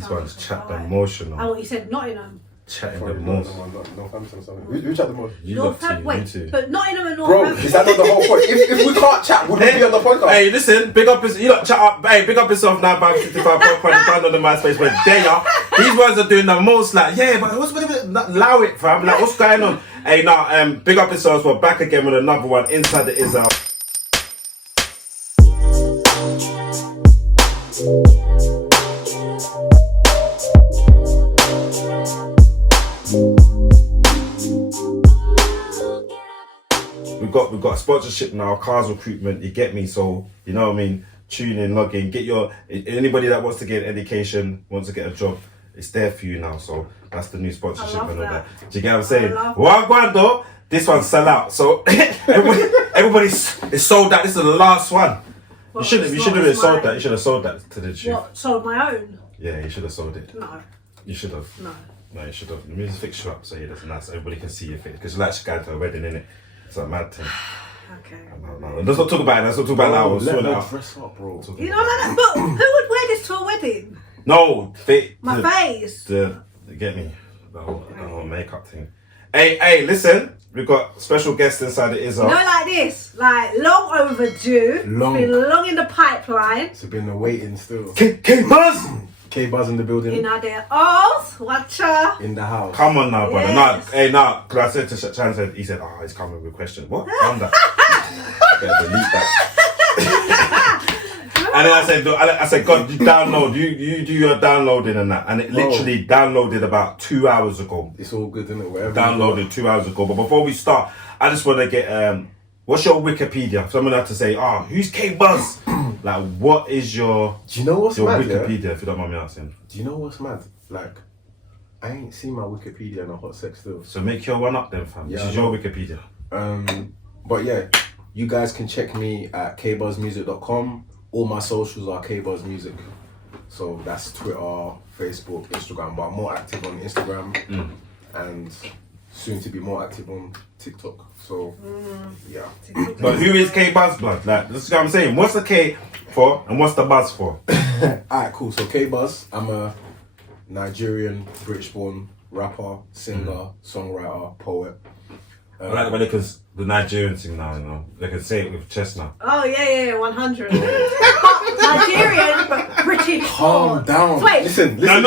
These ones chat the emotional. Oh, you said Nottingham. Chatting the most. Northampton or something. Who chat the most? You lot too, Wait, you too. but Nottingham and Bro, Northampton. is that not the whole point? If we can't chat, would we be on the podcast? Hey, listen, big up you lot chat up. Hey, big up yourself now by 55.5 down on the MySpace where they are. These ones are doing the most. Like, yeah, but what's allow it, fam? Like, what's going on? Hey, now, big up yourselves. We're back again with another one inside the Is Out. We've got a sponsorship now, Cars Recruitment, you get me, so you know what I mean, tune in, log in, get your, anybody that wants to get education, wants to get a job, it's there for you now, so that's the new sponsorship and all that. Do you get what I'm saying? Wagwan, this one sell out, so everybody's it's sold out, this is the last one. You should have sold that, you should have sold that to the chief. What, sold my own? Yeah, you should have sold it. No. You should have. No, you should have. Let me just fix you up so that's nice, so everybody can see your face, because you're like going to a wedding, innit? It's a mad thing. Okay. No. Let's not talk about it. Let's not talk about it now. We'll sort it out. Dress up, bro. You know like that? But who would wear this to a wedding? No, my face. Get me. The whole makeup thing. Hey, listen. We've got special guests inside the Izzo. No, like this. Like, long overdue. Long. It's been long in the pipeline. It's been waiting still. KBuzz! KBuzz in the building. In our day. Oh, watcha. In the house. Come on now, brother. Yes. Nah, because I said to Chan, he said, he's coming with a question. What? Calm down. Better delete that. And then I said, God, you download, you do your downloading and that. And it literally downloaded about 2 hours ago. It's all good, isn't it? Whatever. Downloaded 2 hours ago. But before we start, I just want to get, what's your Wikipedia? Someone have to say, who's KBuzz? Like, what is your Do you know what's mad, Wikipedia, yeah? if you don't mind me asking? Do you know what's mad? Like, I ain't seen my Wikipedia in a hot sec still. So make your one up then, fam. This is your Wikipedia. But yeah, you guys can check me at kbuzzmusic.com. All my socials are KBuzzMusic. So that's Twitter, Facebook, Instagram. But I'm more active on Instagram and soon to be more active on TikTok. So yeah. But who is KBuzz, blood? Like, this is what I'm saying. What's the K for and what's the Buzz for? Alright, cool. So KBuzz, I'm a Nigerian British-born rapper, singer, songwriter, poet. I like when they can, the Nigerian thing now, you know. They can say it with chest now. Oh, yeah, 100. Nigerian, but British. Calm down. Wait. Listen. No.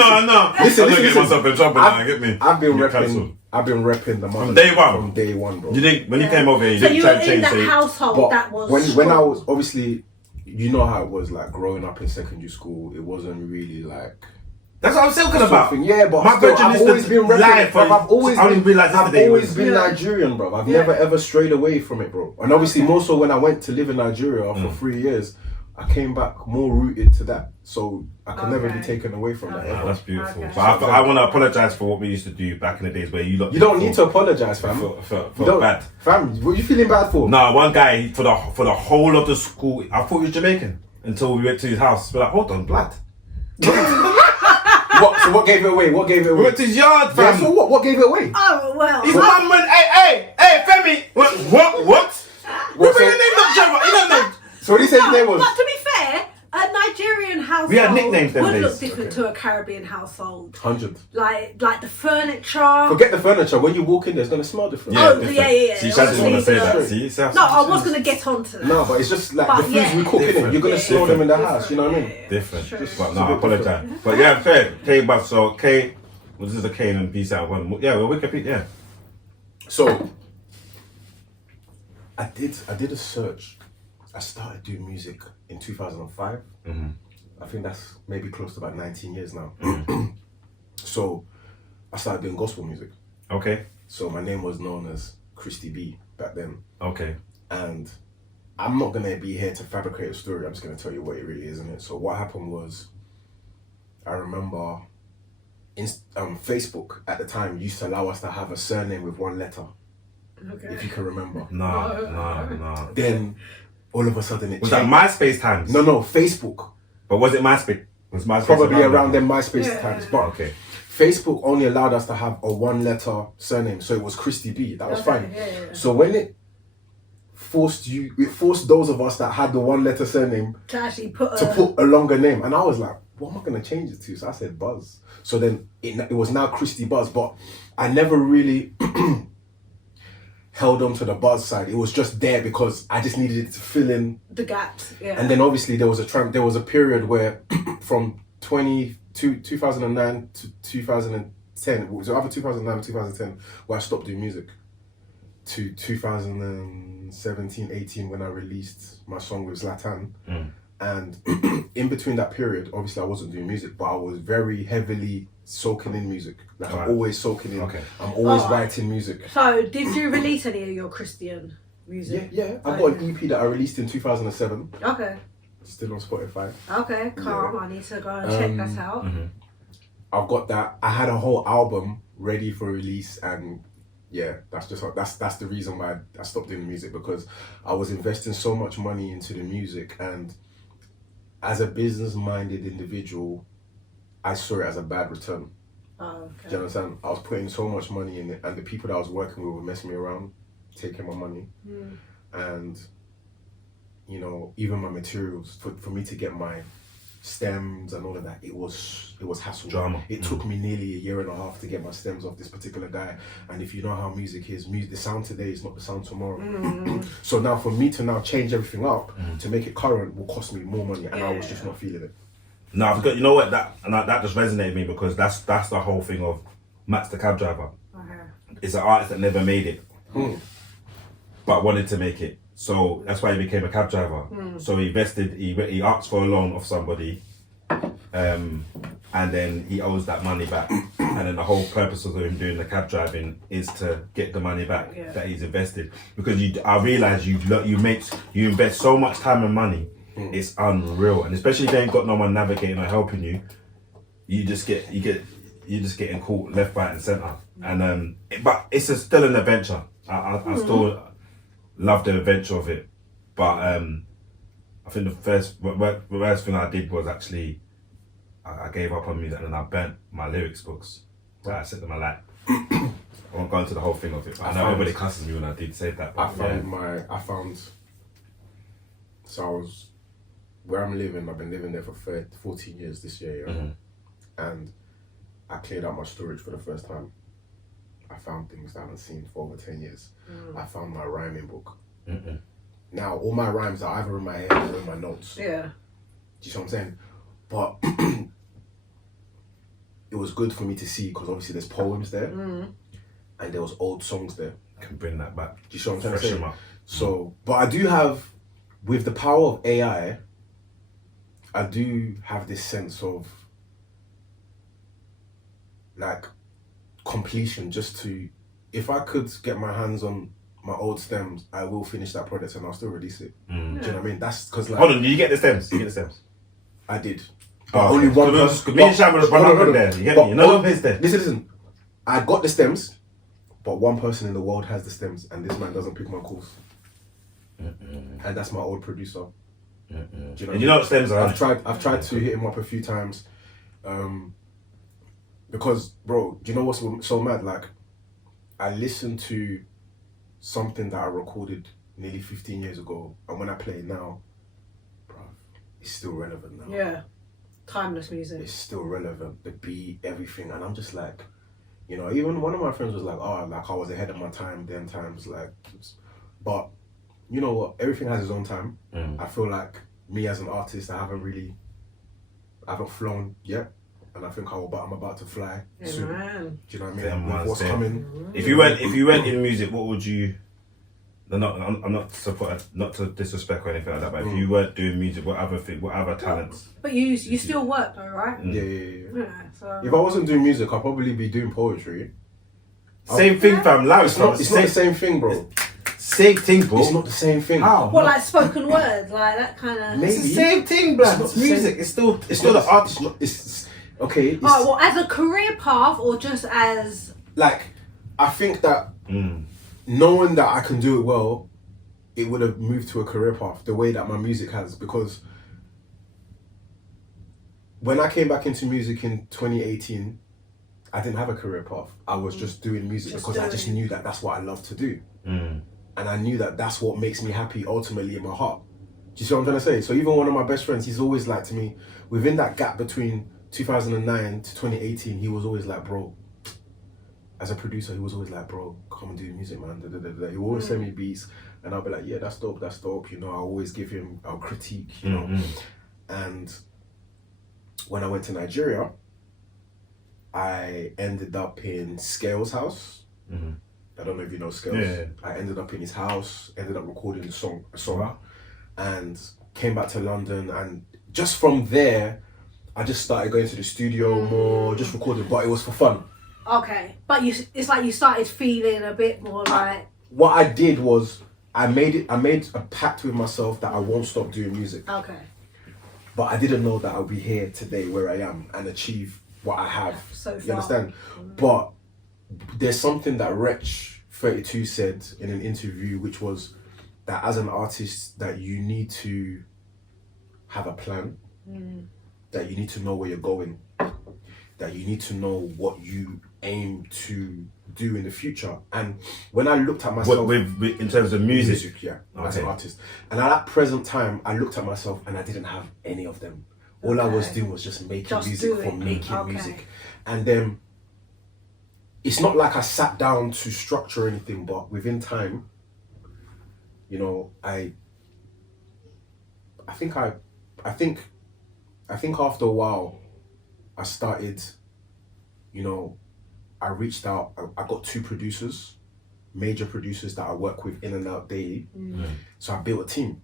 Listen, I'm not getting myself in trouble now, get me. I've been Get repping. cancelled. I've been repping the mother From day one? From day one, bro. You think, when you came over here, you So didn't you try were to in change that it? household But that was when I was, obviously, you know how it was, like, growing up in secondary school, it wasn't really, like... That's what I'm talking about. Yeah, but my still, brethren I've used always to been lie repping, for bro. I've always been yeah. Nigerian, bro. I've never ever strayed away from it, bro. And obviously, more so when I went to live in Nigeria for 3 years, I came back more rooted to that. So I can never be taken away from that. Oh, that's beautiful. Okay. But I want to apologise for what we used to do back in the days where you lot... You don't need to apologise, fam. For bad. Fam, what are you feeling bad for? No, one guy, for the whole of the school, I thought he was Jamaican. Until we went to his house. We're like, hold on, blood. What gave it away? What gave it away? We went to his yard, fam. Yeah, so what? What gave it away? Oh, well. His mum went, hey, Femi. What? We bring your name up, Trevor. You don't know. So what did he say his name was? But to be fair, a Nigerian household We had nicknames them would days. look different to a Caribbean household. 100. Like the furniture. Forget the furniture. When you walk in, there's gonna smell different. Oh, different. yeah. See, Shaz didn't want to say that. Obviously, See, No, I was going to get onto that. No, but it's just like But the foods yeah. we cook in it. You're gonna smell them in the house. You know what I mean? different. True. But no, I apologise. But yeah, fair. KBuzz. So K, well, this is a K and B side one. Yeah, we're Wikipedia. Yeah. So I did a search. I started doing music in 2005. I think that's maybe close to about 19 years now. So I started doing gospel music. Okay. So my name was known as Christy B back then. Okay. And I'm not gonna be here to fabricate a story. I'm just gonna tell you what it really is, isn't it? So what happened was, I remember Facebook at the time used to allow us to have a surname with one letter. Okay. If you can remember. No. Then all of a sudden it Was that changed. MySpace times? No, Facebook. But was it MySpace? Was MySpace Probably around then? them MySpace times. But Okay. Facebook only allowed us to have a one letter surname. So it was Christy B. That was fine. Yeah. So when it forced those of us that had the one letter surname To actually put to put a longer name. And I was like, what am I going to change it to? So I said Buzz. So then it was now Christy Buzz, but I never really held on to the Buzz side. It was just there because I just needed it to fill in The gaps, yeah. And then obviously there was a period where from 2009 to 2010, it was either 2009 or 2010, where I stopped doing music, to 2017, 18 when I released my song with Zlatan. And in between that period, obviously I wasn't doing music, but I was very heavily soaking in music. Like I'm always soaking in. Okay. I'm always writing music. So, did you release any of your Christian music? Yeah. I got an EP that I released in 2007. Okay. Still on Spotify. Okay, calm. I need to go and check that out. I've got that. I had a whole album ready for release, and yeah, that's the reason why I stopped doing music, because I was investing so much money into the music, and as a business-minded individual, I saw it as a bad return. Oh, okay. Do you understand? I was putting so much money in it, and the people that I was working with were messing me around, taking my money, and you know, even my materials for me to get my stems and all of that, it was hassle. Drama. It took me nearly a year and a half to get my stems off this particular guy, and if you know how music is, the sound today is not the sound tomorrow. So now for me to now change everything up to make it current will cost me more money, and I was just not feeling it. No, I've got, you know what, that just resonated with me, because that's the whole thing of Max the Cab Driver. It's an artist that never made it, but wanted to make it. So that's why he became a cab driver. So he invested, he asked for a loan off somebody, and then he owes that money back. And then the whole purpose of him doing the cab driving is to get the money back that he's invested. Because I realise you invest so much time and money, it's unreal. And especially if you ain't got no one navigating or helping you, you're just getting caught left, right, and centre. And but it's still an adventure. I still love the adventure of it, but I think the first thing I did was actually I gave up on music, and then I burnt my lyrics books. I set them alight. I won't go into the whole thing of it, but I know everybody cusses me when I did say that. But so I was where I'm living. I've been living there for 14 years this year, and I cleared out my storage for the first time. I found things that I haven't seen for over 10 years. I found my rhyming book. Now, all my rhymes are either in my head or in my notes. Yeah. Do you see what I'm saying? But it was good for me to see, because obviously there's poems there, and there was old songs there. Can bring that back. Do you see what I'm trying to Fresh say? them up. So, but I do have, with the power of AI, I do have this sense of like completion, just to, if I could get my hands on my old stems, I will finish that project and I'll still release it. Do you know what I mean? That's because like... Hold on, did you get the stems? I did. But only one person... Me and Sham was run there. You get me? No one pays there. Listen. I got the stems, but one person in the world has the stems, and this man doesn't pick my calls. And that's my old producer. Do you know what stems are? I've tried to hit him up a few times. Because, bro, do you know what's so mad? Like, I listened to something that I recorded nearly 15 years ago, and when I play it now, bro, it's still relevant now. Yeah. Timeless music. It's still relevant. The beat, everything. And I'm just like, you know, even one of my friends was like, oh, like I was ahead of my time them times. Like, but you know what? Everything has its own time. I feel like me as an artist, I haven't flown yet. And I think I'm about to fly soon. Man. Do you know what I mean? With what's coming. If you went in music, what would you? I'm not to disrespect or anything like that, but if you weren't doing music, what other talents? But you still work though, right? Yeah. So. If I wasn't doing music, I'd probably be doing poetry. Same thing, fam. Loud. It's not the same thing, bro. Same thing, bro. It's not the same thing. How? What, like spoken word, like that kind of? Maybe. It's the same thing, bro. It's music. It's still the artist. It's okay. Oh, well, as a career path or just as? Like, I think that knowing that I can do it well, it would have moved to a career path the way that my music has. Because when I came back into music in 2018, I didn't have a career path. I was just doing music because I just knew that that's what I love to do. And I knew that that's what makes me happy ultimately in my heart. you see what I'm trying to say? So even one of my best friends, he's always like to me, within that gap between 2009 to 2018, he was always like, bro, as a producer, he was always like, bro, come and do music, man. Da, da, da, da. He would always send me beats, and I'll be like, yeah, that's dope. You know, I always give him, I'll critique, you know. And when I went to Nigeria, I ended up in Scales' house. I don't know if you know Scales. Yeah. I ended up in his house, ended up recording a song, and came back to London. And just from there, I just started going to the studio more, just recording, but it was for fun. Okay, but it's like you started feeling a bit more like... What I did was, I made a pact with myself that I won't stop doing music. Okay. But I didn't know that I'll be here today where I am and achieve what I have. So far. You understand? But there's something that Wretch32 said in an interview, which was that as an artist, that you need to have a plan, that you need to know where you're going, that you need to know what you aim to do in the future. And when I looked at myself... with in terms of music? Yeah, as an artist. And at that present time, I looked at myself and I didn't have any of them. All I was doing was just making music for making music. And then, it's not like I sat down to structure anything, but within time, you know, I think after a while, I started, you know, I reached out, I got 2 producers, major producers that I work with in and out daily. So I built a team.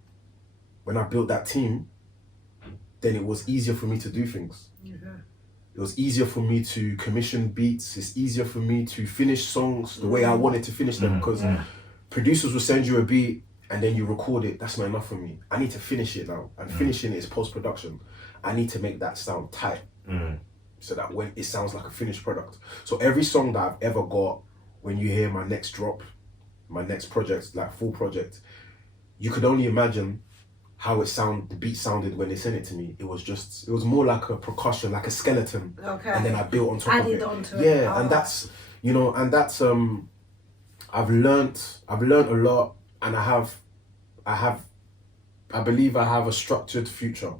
When I built that team, then it was easier for me to do things. It was easier for me to commission beats. It's easier for me to finish songs the way I wanted to finish them, because producers will send you a beat and then you record it. That's not enough for me. I need to finish it now. And finishing it is post-production. I need to make that sound tight. So that when it sounds like a finished product. So every song that I've ever got, when you hear my next drop, my next project, like full project, you could only imagine how the beat sounded when they sent it to me. It was more like a percussion, like a skeleton. Okay. And then I built on top of it. Added onto it. Yeah, and that's, you know, and that's, I've learned a lot, and I believe I have a structured future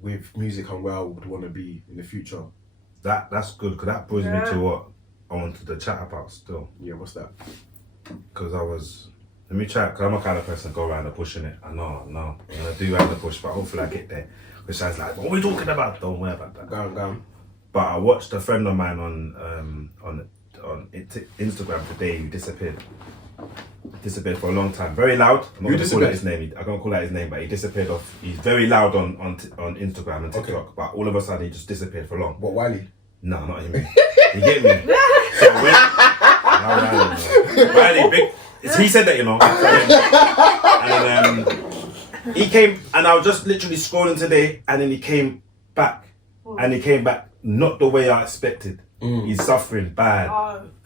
with music and where I would want to be in the future. That's good, because that brings me to what I wanted to chat about still. Yeah, what's that? Because let me try, because I'm a kind of person to go around the pushing it. I know, I'm going to do around the push, but hopefully I get there. Which sounds like, what are we talking about? Don't worry about that. Go on. But I watched a friend of mine on Instagram today who disappeared. Disappeared for a long time. Very loud. I'm not going to call out his name. I can't call out his name, but he disappeared off. He's very loud on Instagram and TikTok, but all of a sudden he just disappeared for long. What, Wiley? No, not him. You get me? So Wiley, big. He said that, you know. And then he came, and I was just literally scrolling today, and then he came back, and he came back not the way I expected. He's suffering bad.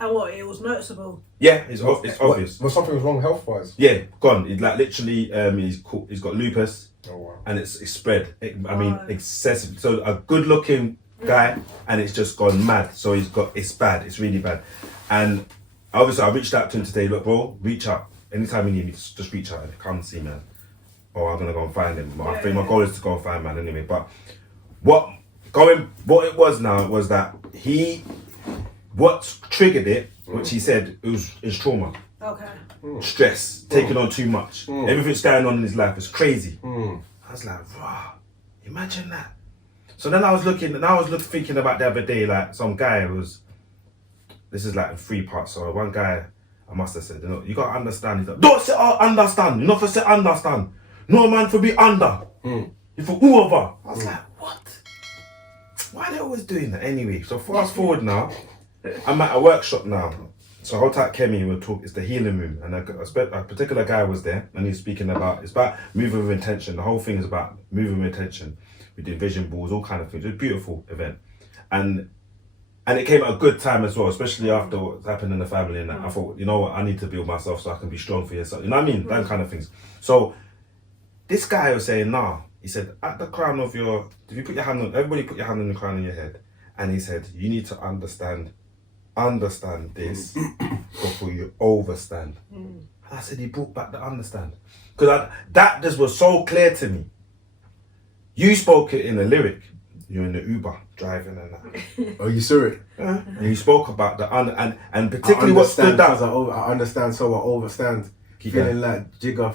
And what? It was noticeable. Yeah, it's obvious. But something was wrong health-wise? Yeah, gone. He's like literally, he's got lupus. Oh, wow. And it's spread. Excessive. So a good-looking guy, and it's just gone mad. So it's bad. It's really bad. And obviously, I reached out to him today. Look, bro, reach out. Anytime you need me, just reach out and come see me. Or I'm gonna go and find him. I think my goal is to go and find man anyway. But what it was now was that what triggered it, which he said is trauma. Okay. Stress, taking on too much. Everything's going on in his life is crazy. I was like, wow, imagine that. So then I was thinking about the other day, like some guy this is like in 3 parts. So one guy, I must have said, you gotta understand. He's like, don't say understand. You're not for say understand. No man for be under. You for over. I was like, what? Why are they always doing that? Anyway, so fast forward now. I'm at a workshop now. So hold tight, Kemi, we'll talk. It's the healing room, and a particular guy was there, and he's speaking about moving with intention. The whole thing is about moving with intention. We did vision boards, all kind of things. It was a beautiful event, and it came at a good time as well, especially after what happened in the family. And that. I thought, you know what, I need to build myself so I can be strong for yourself. You know what I mean? That kind of things. So this guy was saying, nah. He said, at the crown of everybody put your hand on the crown of your head, and he said, you need to understand this before you overstand. And I said, he brought back the understand. Because that just was so clear to me. You spoke it in a lyric. You're in the Uber, driving and that. Oh, you saw it? Yeah. And you spoke about the and particularly what stood out. I understand, so I overstand. Keep feeling like Jigger,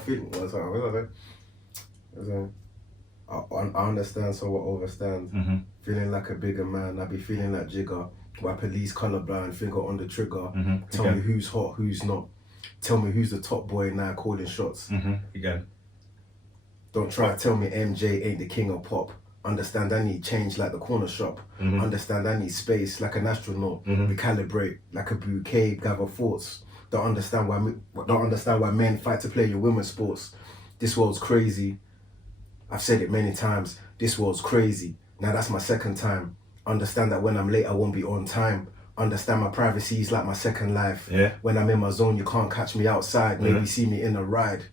I understand, so I overstand. Mm-hmm. Feeling like a bigger man, I be feeling like Jigger. Why police colorblind, finger on the trigger. Mm-hmm. Tell me who's hot, who's not. Tell me who's the top boy now calling shots. Mm-hmm. Again. Don't try to tell me MJ ain't the king of pop. Understand I need change like the corner shop. Mm-hmm. Understand I need space like an astronaut. Mm-hmm. Recalibrate like a bouquet, gather thoughts. Don't understand why men fight to play your women's sports. This world's crazy. I've said it many times. This world's crazy. Now that's my second time. Understand that when I'm late, I won't be on time. Understand my privacy is like my second life. Yeah. When I'm in my zone, you can't catch me outside. Maybe see me in a ride.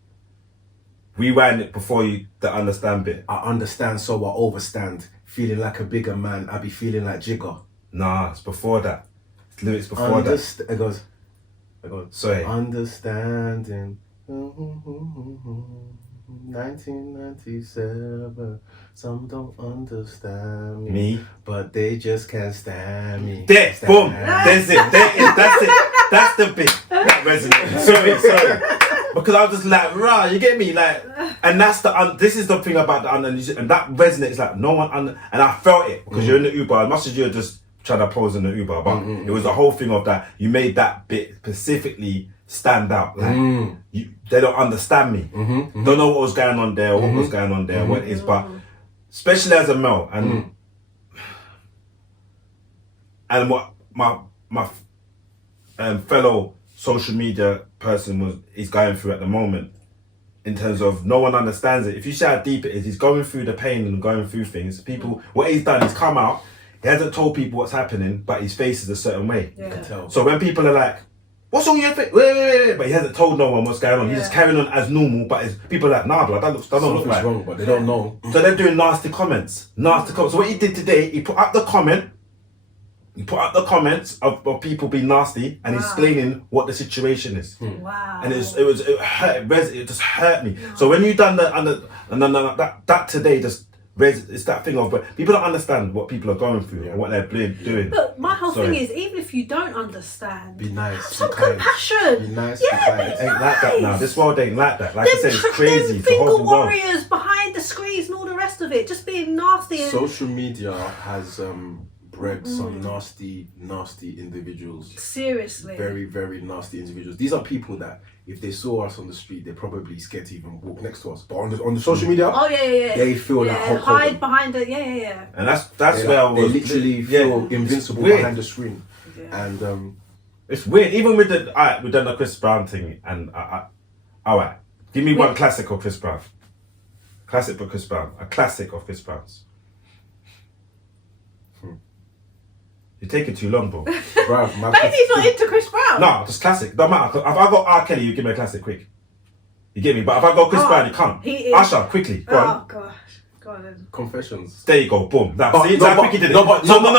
Rewind it before you the understand bit. I understand, so I overstand. Feeling like a bigger man, I be feeling like Jigger. Nah, it's before that. It's lyrics before that. It goes. Sorry. Understanding. 1997. Some don't understand Me. but they just can't stand me. There, Stand boom. me. There's it. There it is. That's it. That's the bit that resonates. Sorry. Because I was just like, rah, you get me? Like, and that's this is the thing about the and that resonates like no one and I felt it because you're in the Uber, as much as you're just trying to pose in the Uber, but it was the whole thing of that you made that bit specifically stand out. Like they don't understand me. Don't know what was going on there, what was going on there, what it is, but especially as a male and what my fellow social media person is going through at the moment in terms of no one understands it. If you see how deep it is, he's going through the pain and going through things. People, what he's done, he's come out, he hasn't told people what's happening, but his face is a certain way. You can tell. So when people are like, what's on your face? Wait, but he hasn't told no one what's going on. He's just carrying on as normal, but people are like, nah, blood, that don't look right. Wrong, but they don't know. So they're doing nasty comments. So what he did today, he put up the comments of people being nasty and explaining what the situation is. Wow. And it hurt. It just hurt me. So when you done that today, just it's that thing of, but people don't understand what people are going through and what they're doing. But my whole thing is, even if you don't understand, be nice. have some compassion. Be nice. Yeah, be kind. be It ain't like that now. This world ain't like that. Like them, I said, it's crazy. them It's a whole finger world. warriors behind the screens and all the rest of it, just being nasty. And Social media has bred some nasty individuals. seriously. Very, very nasty individuals. These are people that if they saw us on the street, they're probably scared to even walk next to us. But on the social media, Oh yeah. they feel like Hulk hide Hogan. behind it. Yeah. And that's where I was. They literally feel invincible weird. behind the screen. Yeah. And It's weird. Even with we've done the Chris Brown thing, and alright, give me one classic of Chris Brown. Classic for Chris Brown. A classic of Chris Brown's. You're taking too long, bro. bruv, my Maybe he's not into Chris Brown. No, just classic. Don't matter. If I got R. Kelly, you give me a classic quick. You get me? But if I go Chris Brown, you can't. He is- Usher, quickly. Go on. Oh gosh. Go on then. Confessions. There you go. Boom. That, But, see, no, how but, quick he did it. no, but, No. no.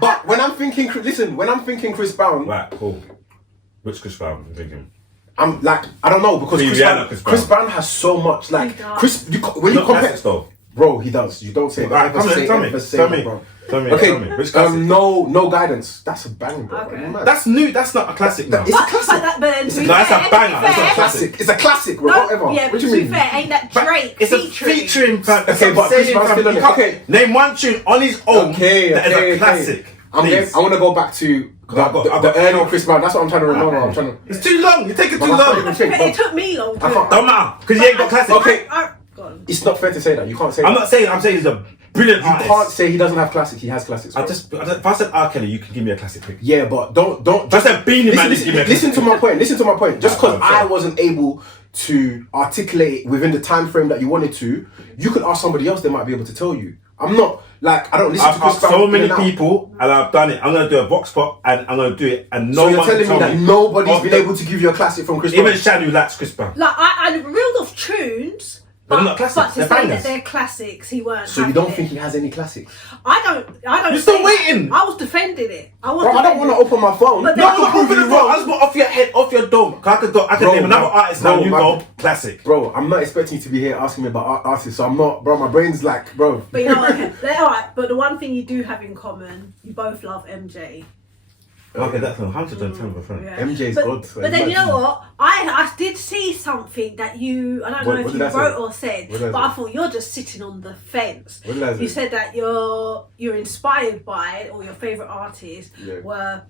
But when I'm thinking Chris Brown, Right, cool. Which Chris Brown are you thinking? I'm like, I don't know, because Chris Brown has so much, like, He does. when you Not compare, classics though. bro, he does. You don't say Right, that. come on, tell me. Tell me. Okay, Which classic? no guidance. That's a bang, bro. Okay. Man. That's new. That's not a classic now. It's a classic. But then, to be that's a fair, banger, to be that's a fair- classic. It's a classic, bro. No, Whatever. yeah, What but do to you be mean? fair, ain't that But Drake it's a featuring? featuring. Okay, but Chris Brown's still on it. Okay. Name one tune on his own. Okay, that is a classic. I want to go back to the early Chris Brown. That's what I'm trying to remember. I'm trying to. It's too long. You're taking too But I can't long. even think, It took me long too. Don't matter because you ain't got classic. Okay. Go on. It's not fair to say that. You can't say. I'm that. not saying. I'm saying he's a brilliant You artist. can't say he doesn't have classic. He has classics. Bro. If I said R. Kelly, you can give me a classic pick. Yeah, but don't. If I said Beanie Man, Listen, give me a listen to my point. Listen to my point. Just because Right, I wasn't able to articulate it within the time frame that you wanted to, you could ask somebody else. They might be able to tell you. I'm not like I don't listen I've to Chris asked Brown so in many and out. people, and I've done it. I'm gonna do a vox pop, and I'm gonna do it, and no So you're one telling me can tell that nobody's of been the- able to give you a classic from Chris Brown? Even Shanu likes Chris Brown. Like I reeled off tunes, They're not classics. But to They're say that bangers. they're classics, he weren't. So you having don't it. think he has any classics? I don't. You're still say waiting. that. I was defending it. Bro, I don't want to open my phone. But No, then I can't open the door. I just want off your head, off your dome. I could Bro, name another artist now. bro, You my- go classic. Bro, I'm not expecting you to be here asking me about artists, so I'm not, bro. My brain's like, bro. But you know what? Okay, they're alright. But the one thing you do have in common, you both love MJ. Okay, that's 110%. Yeah. MJ's but, God. So But then you imagine. know what? I did see something that you, I don't know What if did you I say? wrote or said, What did I but I say? thought you're just sitting on the fence. What did I say? You said that you're inspired by, or your favourite artists Yeah. were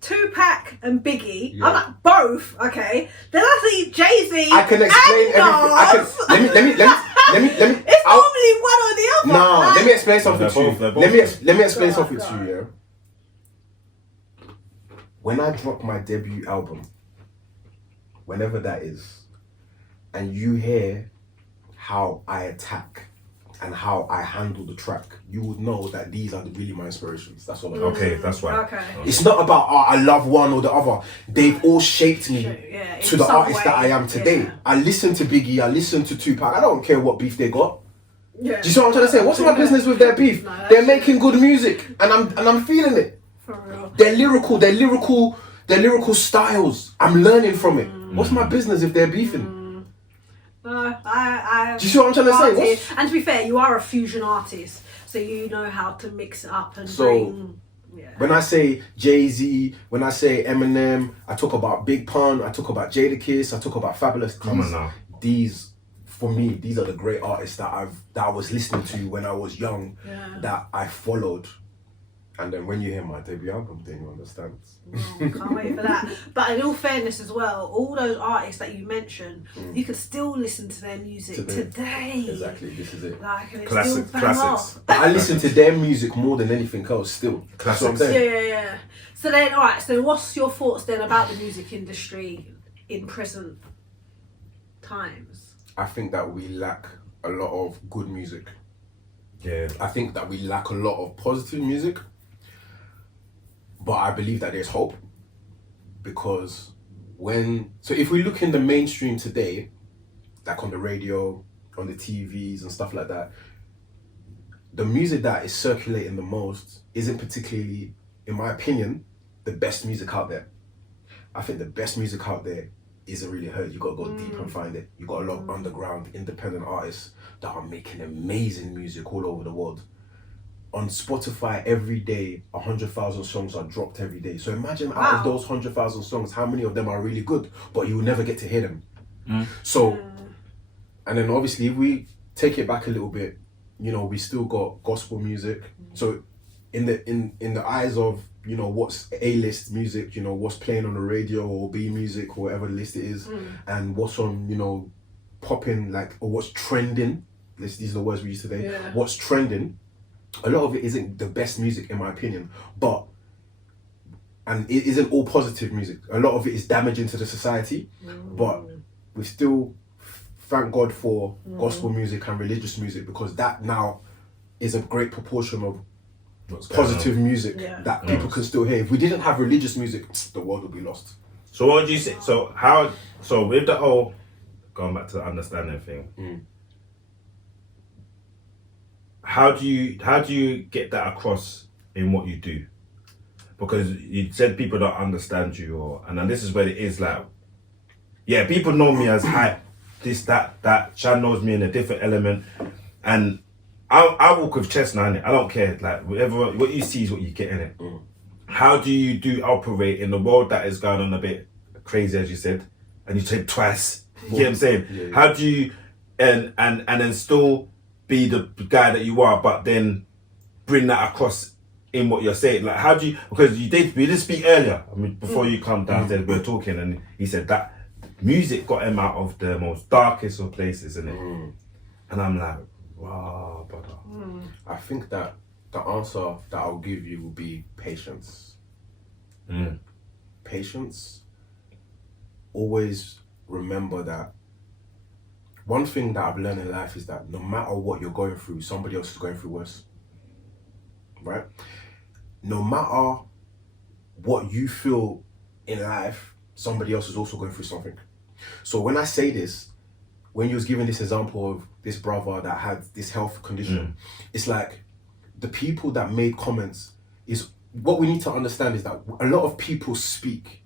Tupac and Biggie. Yeah. I'm like, both, okay. Then I see Jay-Z. I can explain and everything. Let me. It's normally one or the other. No, Like, let me explain something to you. they're Let both. me explain Go something on, to go you. Yeah. When I drop my debut album, whenever that is, and you hear how I attack and how I handle the track, you would know that these are really my inspirations. That's all I'm Okay, that's right. Okay. It's not about I love one or the other. They've all shaped me Yeah, in to the some artist that way, I am today. yeah. I listen to Biggie, I listen to Tupac. I don't care what beef they got. Yeah. Do you see what I'm trying to say? What's my business with their beef? No, that's They're true. making good music, and I'm feeling it. For real. They're lyrical styles. I'm learning from it. What's my business if they're beefing? No, I. Do you see what I'm trying to say? Artist. What's- And to be fair, you are a fusion artist, so you know how to mix it up and So, bring. Yeah. When I say Jay-Z, when I say Eminem, I talk about Big Pun, I talk about Jadakiss, I talk about Fabulous. Come on now. These, for me, these are the great artists that I was listening to when I was young, Yeah. that I followed. And then when you hear my debut album, then you understand. Can't wait for that. But in all fairness as well, all those artists that you mentioned, you could still listen to their music today. Exactly, this is it. Like, and it's Classic- still bang classics. on. I listen to their music more than anything else still. That's what I'm Classics. saying. Yeah. So then, alright, so what's your thoughts then about the music industry in present times? I think that we lack a lot of good music. Yeah. I think that we lack a lot of positive music. But I believe that there's hope, because if we look in the mainstream today, like on the radio, on the TVs and stuff like that, the music that is circulating the most isn't particularly, in my opinion, the best music out there. I think the best music out there isn't really heard. You gotta go deep and find it. You got a lot of underground, independent artists that are making amazing music all over the world. On Spotify every day, 100,000 songs are dropped every day. So imagine out of those 100,000 songs, how many of them are really good, but you will never get to hear them. So, and then obviously if we take it back a little bit, we still got gospel music. So in the eyes of, what's A-list music, what's playing on the radio or B music or whatever the list it is, and what's on, popping, like, or what's trending. These are the words we use today. Yeah. What's trending. A lot of it isn't the best music in my opinion, and it isn't all positive music. A lot of it is damaging to the society, but we still thank God for gospel music and religious music, because that now is a great proportion of What's going positive on? music that people can still hear. If we didn't have religious music, the world would be lost. So what would you say? So with the whole, going back to the understanding thing, how do you get that across in what you do? Because you said people don't understand you, and then this is where it is like, yeah, people know me as hype, this, that. Shan knows me in a different element, and I walk with chest now, innit? I don't care. Like what you see is what you get in it. How do you operate in the world that is going on a bit crazy, as you said, and you said twice? You get what I'm saying? Yeah. How do you and then still be the guy that you are, but then bring that across in what you're saying? Like, how do you? Because we did speak earlier. I mean, before you come downstairs, we were talking, and he said that music got him out of the most darkest of places, innit? And I'm like, wow, brother. I think that the answer that I'll give you will be patience. Patience. Always remember that one thing that I've learned in life is that no matter what you're going through, somebody else is going through worse. Right? No matter what you feel in life, somebody else is also going through something. So when I say this, when you was giving this example of this brother that had this health condition, it's like the people that made comments is what we need to understand is that a lot of people speak.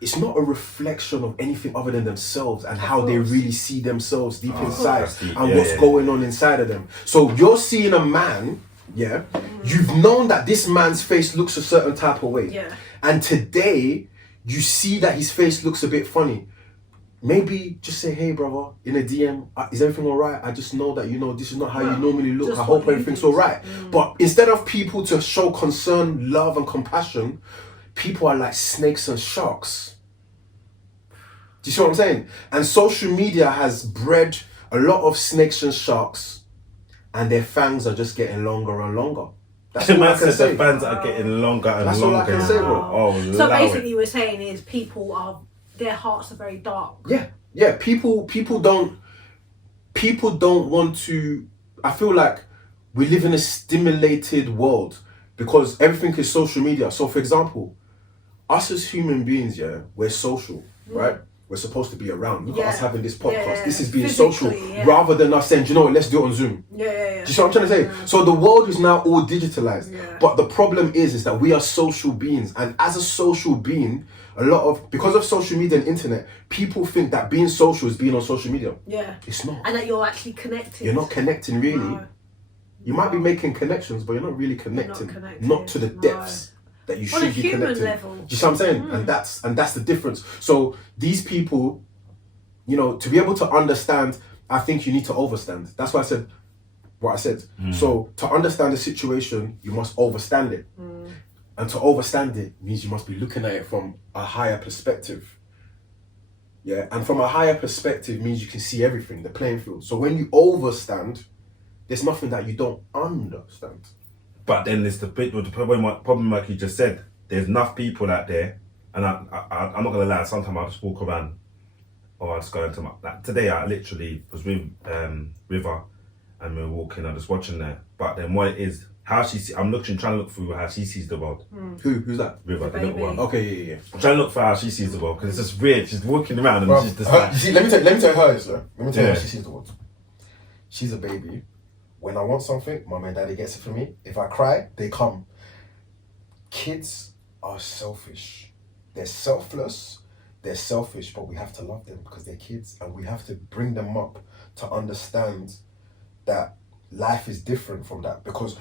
It's not a reflection of anything other than themselves and how they really see themselves deep inside and what's going on inside of them. So you're seeing a man, you've known that this man's face looks a certain type of way. Yeah. And today, you see that his face looks a bit funny. Maybe just say, hey brother, in a DM, is everything all right? I just know that, this is not how you normally look. I hope everything's all right. But instead of people to show concern, love and compassion, people are like snakes and sharks. Do you see what I'm saying? And social media has bred a lot of snakes and sharks, and their fangs are just getting longer and longer. That's all I can say. The fans are getting longer and That's longer. all I can say, bro. Oh, so basically, we're saying is their hearts are very dark. Yeah. People don't want to. I feel like we live in a stimulated world because everything is social media. So, for example, us as human beings, we're social, right? We're supposed to be around. Look at us having this podcast. This is being social, rather than us saying, let's do it on Zoom. Do you see what I'm trying to say? So the world is now all digitalized. But the problem is that we are social beings, and as a social being, because of social media and internet, people think that being social is being on social media. Yeah. It's not. And that you're actually connected. You're not connecting really. No. You might be making connections, but you're not really connecting. Not to the depths that you should be connecting. Level. Do you see what I'm saying? And that's the difference. So these people, to be able to understand, I think you need to overstand. That's why I said what I said. So to understand the situation, you must overstand it. And to overstand it means you must be looking at it from a higher perspective. Yeah, and from a higher perspective means you can see everything, the playing field. So when you overstand, there's nothing that you don't understand. But then there's the problem like you just said. There's enough people out there, and I'm not gonna lie. Sometimes I just walk around, or I just go into today. I literally was with River, and we were walking. I'm just watching that. But then what it is, how I'm trying to look through how she sees the world. Who's that? River, the little one. Okay, yeah. I'm trying to look for how she sees the world because it's just weird. She's walking around and she's just see, let me tell her this. Let me tell you how she sees the world. She's a baby. When I want something, mum and daddy gets it for me. If I cry, they come. Kids are selfish. They're selfless. They're selfish, but we have to love them because they're kids, and we have to bring them up to understand that life is different from that. Because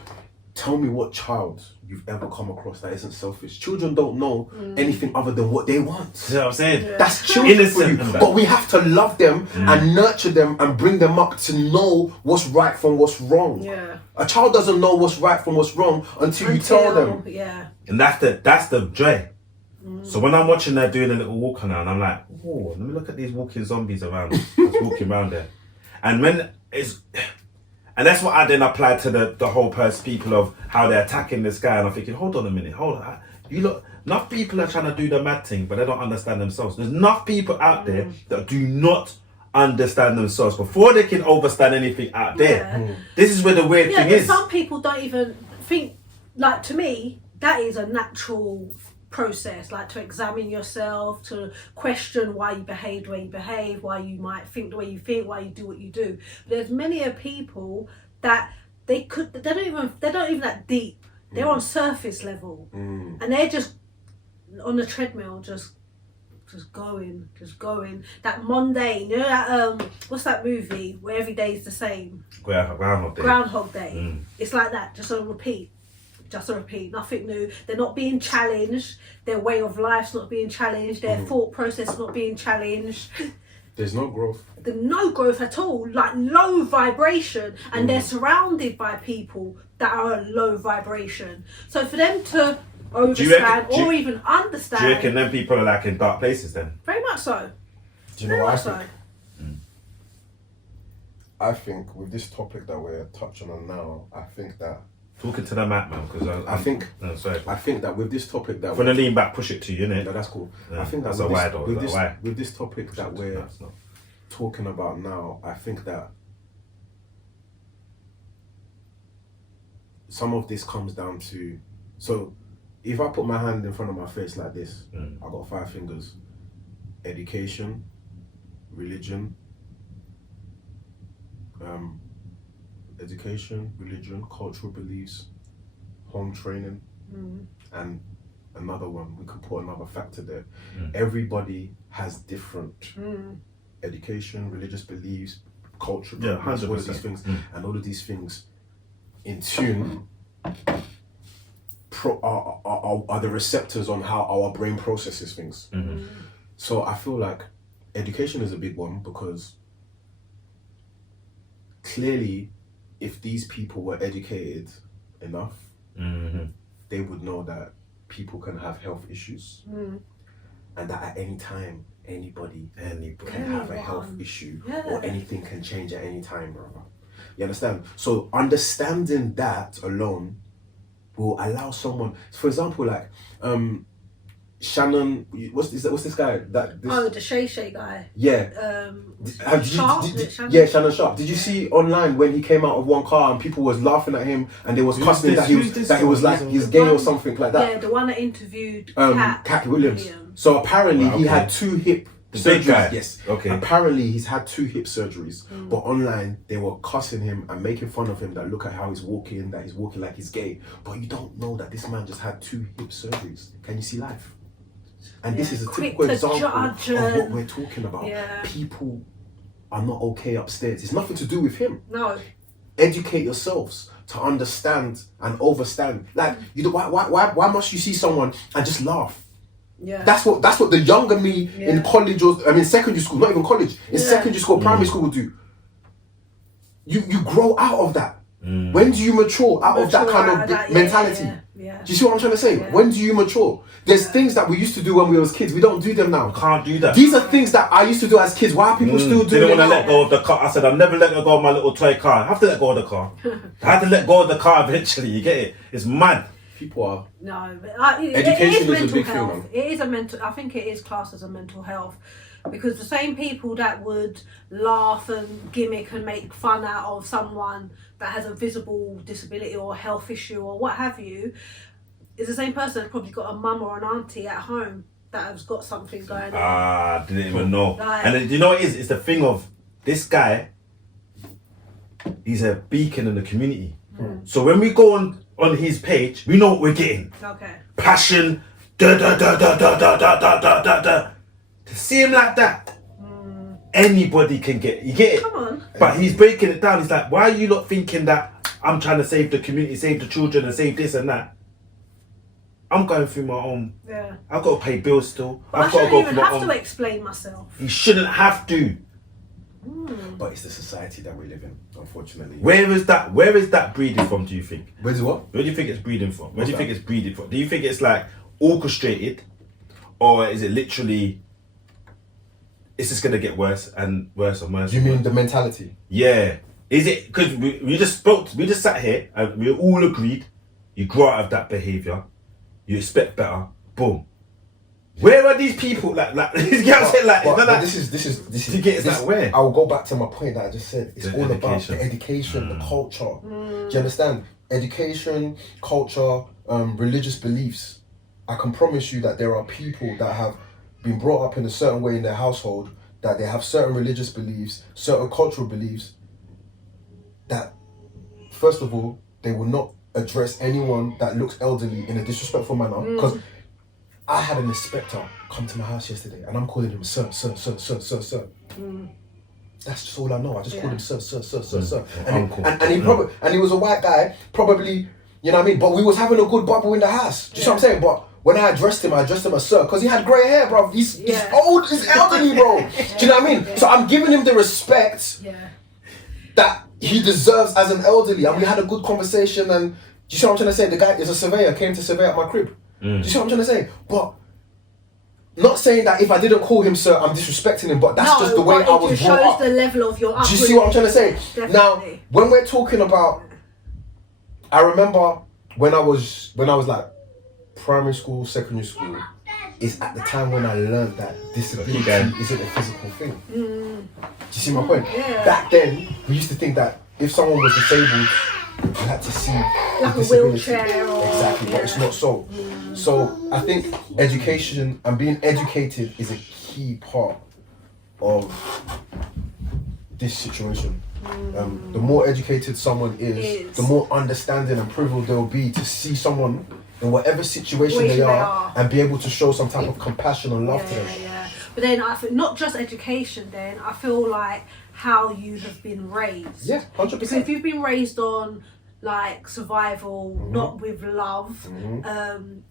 tell me what child you've ever come across that isn't selfish. Children don't know anything other than what they want. You know what I'm saying? Yeah. That's children for you. But we have to love them and nurture them and bring them up to know what's right from what's wrong. Yeah. A child doesn't know what's right from what's wrong until you tell them. Yeah. And that's the joy. So when I'm watching her doing a little walk around, I'm like, whoa, let me look at these walking zombies around. Just walking around there. And that's what I then applied to the whole people of how they're attacking this guy. And I'm thinking, hold on a minute, hold on. You look, enough people are trying to do the mad thing, but they don't understand themselves. There's enough people out there that do not understand themselves before they can understand anything out there. This is where the weird thing is. Some people don't even think, like, to me, that is a natural process, like to examine yourself, to question why you behave the way you behave, why you might think the way you think, why you do what you do. But there's many people that they're not even that deep. They're on surface level, and they're just on the treadmill, just going. That mundane, that what's that movie where every day is the same? Groundhog Day. It's like that, just on repeat. Nothing new. They're not being challenged. Their way of life's not being challenged. Their thought process is not being challenged. There's no growth. There's no growth at all. Like low vibration, and they're surrounded by people that are low vibration. So for them to understand or even understand, do you reckon them people are like in dark places then? Very much so. Do you know what I think? I think with this topic that we're touching on now, I think that talking to the mat, man, because I think that with this topic that we're gonna lean back, push it to you, innit? No, that's cool. Yeah, I think that with this topic push that we're talking about now, I think that some of this comes down to, so if I put my hand in front of my face like this, I got 5 fingers: education, religion, education, religion, cultural beliefs, home training, and another one. We could put another factor there. Everybody has different education, religious beliefs, cultural beliefs, all of these things, and all of these things in tune are the receptors on how our brain processes things. So I feel like education is a big one, because clearly if these people were educated enough, they would know that people can have health issues, and that at any time anybody can have a health issue, or anything can change at any time, brother. You understand? So understanding that alone will allow someone, for example, like Shannon, what's this guy? The Shay guy. Yeah. Shannon Sharp. Did you see online when he came out of one car and people was laughing at him and they was cussing that he was like he's gay or something like that? Yeah, the one that interviewed Cat Williams. So apparently he had 2 hip surgeries. Yes. Okay. Apparently he's had 2 hip surgeries, but online they were cussing him and making fun of him. That look at how he's walking, that he's walking like he's gay. But you don't know that this man just had 2 hip surgeries. Can you see life? And this is a typical example of what we're talking about. People are not okay upstairs. It's nothing to do with him. No. Educate yourselves to understand and overstand. Like, you know, why must you see someone and just laugh? Yeah. That's what the younger me in college, or secondary school, not even college, in secondary school, primary school would do. You grow out of that. When do you mature out of that kind of mentality? Yeah. Do you see what I'm trying to say? Yeah. When do you mature? There's things that we used to do when we were kids. We don't do them now. Can't do that. These are things that I used to do as kids. Why are people still doing it? Didn't want to let go of the car. I said, I've never let go of my little toy car. I have to let go of the car. I had to let go of the car eventually. You get it? It's mad. People are... No, but education is a big health. thing, man. It is a mental... I think it is classed as a mental health. Because the same people that would laugh and gimmick and make fun out of someone that has a visible disability or health issue or what have you, is the same person that's probably got a mum or an auntie at home that has got something going on. I didn't even know. And you know what it is? It's the thing of this guy, he's a beacon in the community. So when we go on his page, we know what we're getting. Okay. Passion, da da da da da da da da da da da. To see him like that, anybody can get it. You get it? Come on. But he's breaking it down. He's like, why are you not thinking that I'm trying to save the community, save the children and save this and that? I'm going through my own. Yeah. I've got to pay bills still. But I shouldn't even have to explain myself. You shouldn't have to. But it's the society that we live in, unfortunately. Where is that breeding from, do you think? Where's what? Where do you think it's breeding from? Where do you think it's breeding from? Do you think it's like orchestrated, or is it literally... It's just gonna get worse and worse and worse. Do you mean the mentality? Yeah. Is it because we just sat here and we all agreed you grow out of that behaviour, you expect better, boom. Where are these people like these guys say like this is you get that where? I'll go back to my point that I just said. It's The all education. about the education, the culture. Do you understand? Education, culture, religious beliefs. I can promise you that there are people that have been brought up in a certain way in their household, that they have certain religious beliefs, certain cultural beliefs, that first of all, they will not address anyone that looks elderly in a disrespectful manner. Because I had an inspector come to my house yesterday and I'm calling him sir. That's just all I know. I just called him sir. And he was a white guy, probably, you know what I mean? But we was having a good bubble in the house. Do you see what I'm saying? But when I addressed him as sir, because he had grey hair, bro. He's old, he's elderly, bro. Do you know what I mean? So I'm giving him the respect that he deserves as an elderly. And we had a good conversation, and do you see what I'm trying to say? The guy is a surveyor, came to survey at my crib. Do you see what I'm trying to say? But not saying that if I didn't call him sir, I'm disrespecting him, but that's just the way I was brought up. The level of your upbringing. Do you see what I'm trying to say? Definitely. Now, when we're talking about, I remember when I was like primary school, secondary school, is at the time when I learned that disability isn't a physical thing. Do you see my point? Yeah. Back then, we used to think that if someone was disabled, you had to see like a a wheelchair or... Exactly, but it's not so. So I think education and being educated is a key part of this situation. The more educated someone is, the more understanding and privileged they'll be to see someone in whatever situation they are and be able to show some type of compassion and love to them. Yeah. But then I feel not just education. Then I feel like how you have been raised. Yeah, 100%. Because if you've been raised on like survival, not with love,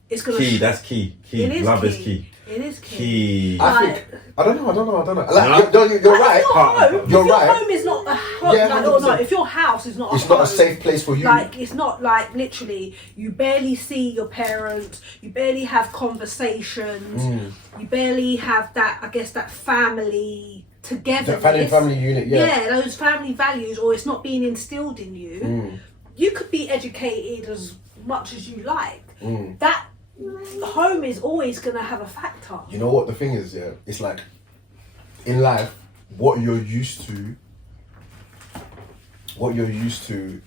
it's gonna. That's key. Love is key. It is key. I think. I don't know. Like, you're right. You're right. Your home is not a home. Yeah, like, no, if your house is not, it's not a safe place for you. Like it's not like literally. You barely see your parents. You barely have conversations. You barely have that. I guess that family together. Family unit. Yeah, those family values, or it's not being instilled in you. You could be educated as much as you like. That home is always going to have a factor. You know what the thing is, yeah? It's like, in life, what you're used to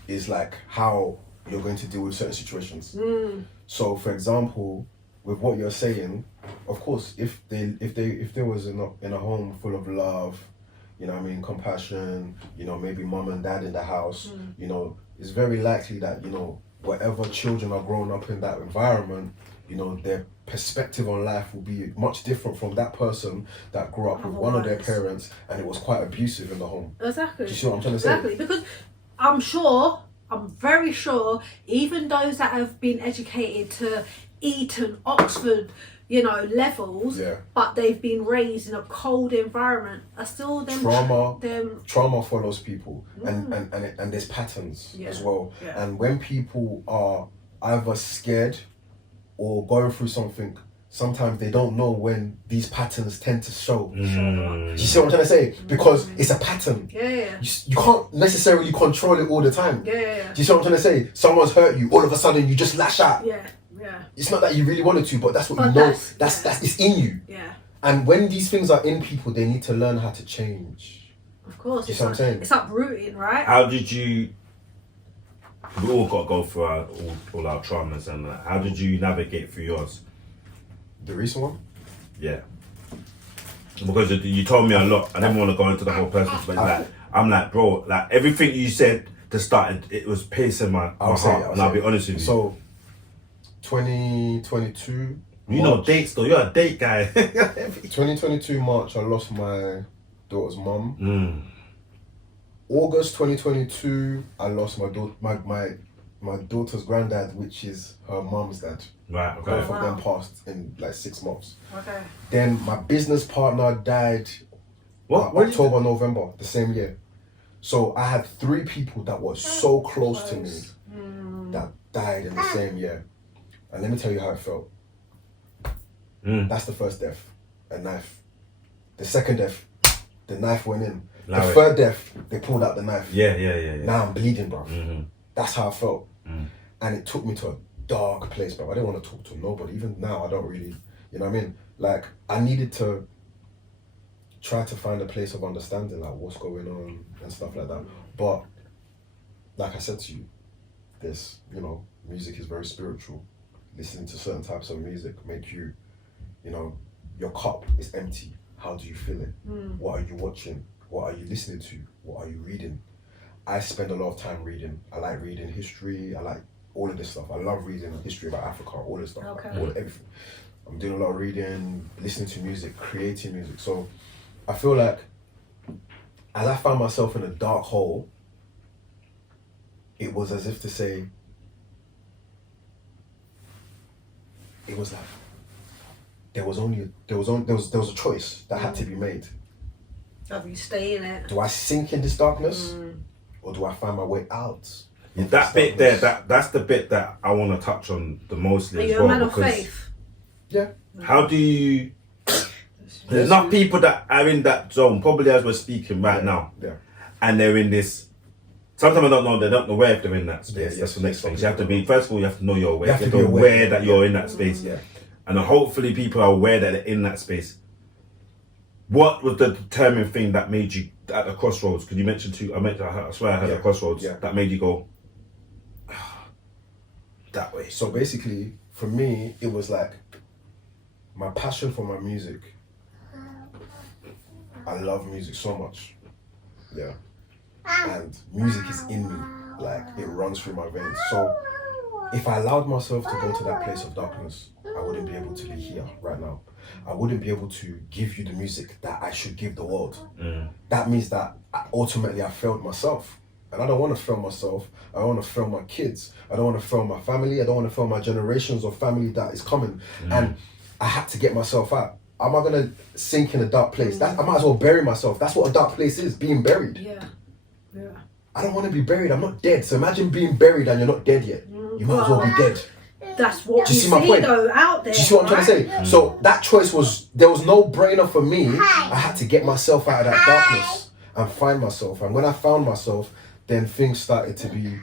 is like how you're going to deal with certain situations. So, for example, with what you're saying, of course, if they was in a home full of love, you know what I mean, compassion, you know, maybe mom and dad in the house, you know, it's very likely that, you know, whatever children are growing up in that environment, you know, their perspective on life will be much different from that person that grew up with one of their parents and it was quite abusive in the home. Exactly. Do you see what I'm trying to say? Exactly, because I'm very sure, even those that have been educated to Eton, Oxford, you know, levels, but they've been raised in a cold environment, are still them trauma follows people, and there's patterns as well. And when people are either scared or going through something, sometimes they don't know when these patterns tend to show. Do you see what I'm trying to say? Because it's a pattern. You can't necessarily control it all the time. Do you see what I'm trying to say? Someone's hurt you, all of a sudden you just lash out. It's not that you really wanted to, but that's what you know. That's it's in you. And when these things are in people, they need to learn how to change. Of course. You see what I'm saying? It's uprooting, right? How did you... We all got to go through all our traumas, and how did you navigate through yours? The recent one? Yeah. Because you told me a lot. I didn't want to go into the whole person, but like, I'm like, bro, like everything you said to start, it was pacing my heart, and I'll be honest with you. So, 2022. You know dates though, you're a date guy. 2022 March, I lost my daughter's mum. August 2022, I lost my daughter's granddad, which is her mum's dad. Right, okay. Both of them passed in like 6 months. Okay. Then my business partner died October, November, the same year. So I had 3 people that were so close to me that died in the same year. And let me tell you how it felt. That's the first death, a knife. The second death, the knife went in. The third death, they pulled out the knife. Yeah. Now I'm bleeding, bro. That's how I felt. And it took me to a dark place, bro. I didn't want to talk to nobody. Even now, I don't really, you know what I mean? Like, I needed to try to find a place of understanding, like what's going on and stuff like that. But, like I said to you, this, you know, music is very spiritual. Listening to certain types of music make you, you know, your cup is empty. How do you feel it? What are you watching? What are you listening to? What are you reading? I spend a lot of time reading. I like reading history. I like all of this stuff. I love reading history about Africa, all this stuff, everything. I'm doing a lot of reading, listening to music, creating music. So I feel like as I found myself in a dark hole, it was as if to say, it was like there was a choice that had to be made. Have you stay in it? Do I sink in this darkness, or do I find my way out? That bit there, that's the bit that I want to touch on the mostly. Are you a man of faith? Yeah. How do you? There's enough people that are in that zone, probably as we're speaking right now, and they're in this. Sometimes they don't know where if they're in that space. That's the next thing. You have to be, first of all, you have to know you're aware. You have to be aware that you're in that space. And hopefully people are aware that they're in that space. What was the determining thing that made you at the crossroads? Because you mentioned I swear I heard a crossroads that made you go that way. So basically, for me, it was like my passion for my music. I love music so much. Yeah. and music is in me, like it runs through my veins. So if I allowed myself to go to that place of darkness, I wouldn't be able to be here right now. I wouldn't be able to give you the music that I should give the world. That means that ultimately I failed myself. And I don't want to fail myself. I don't want to fail my kids. I don't want to fail my family. I don't want to fail my generations of family that is coming. And I had to get myself out. Am I going to sink in a dark place? I might as well bury myself. That's what a dark place is, being buried. Yeah. I don't want to be buried. I'm not dead. So imagine being buried and you're not dead yet. You might as well be dead. That's what Do you see my point? though, out there. Do you see what I'm trying to say? So that choice there was no brainer for me. I had to get myself out of that darkness and find myself. And when I found myself, then things started to be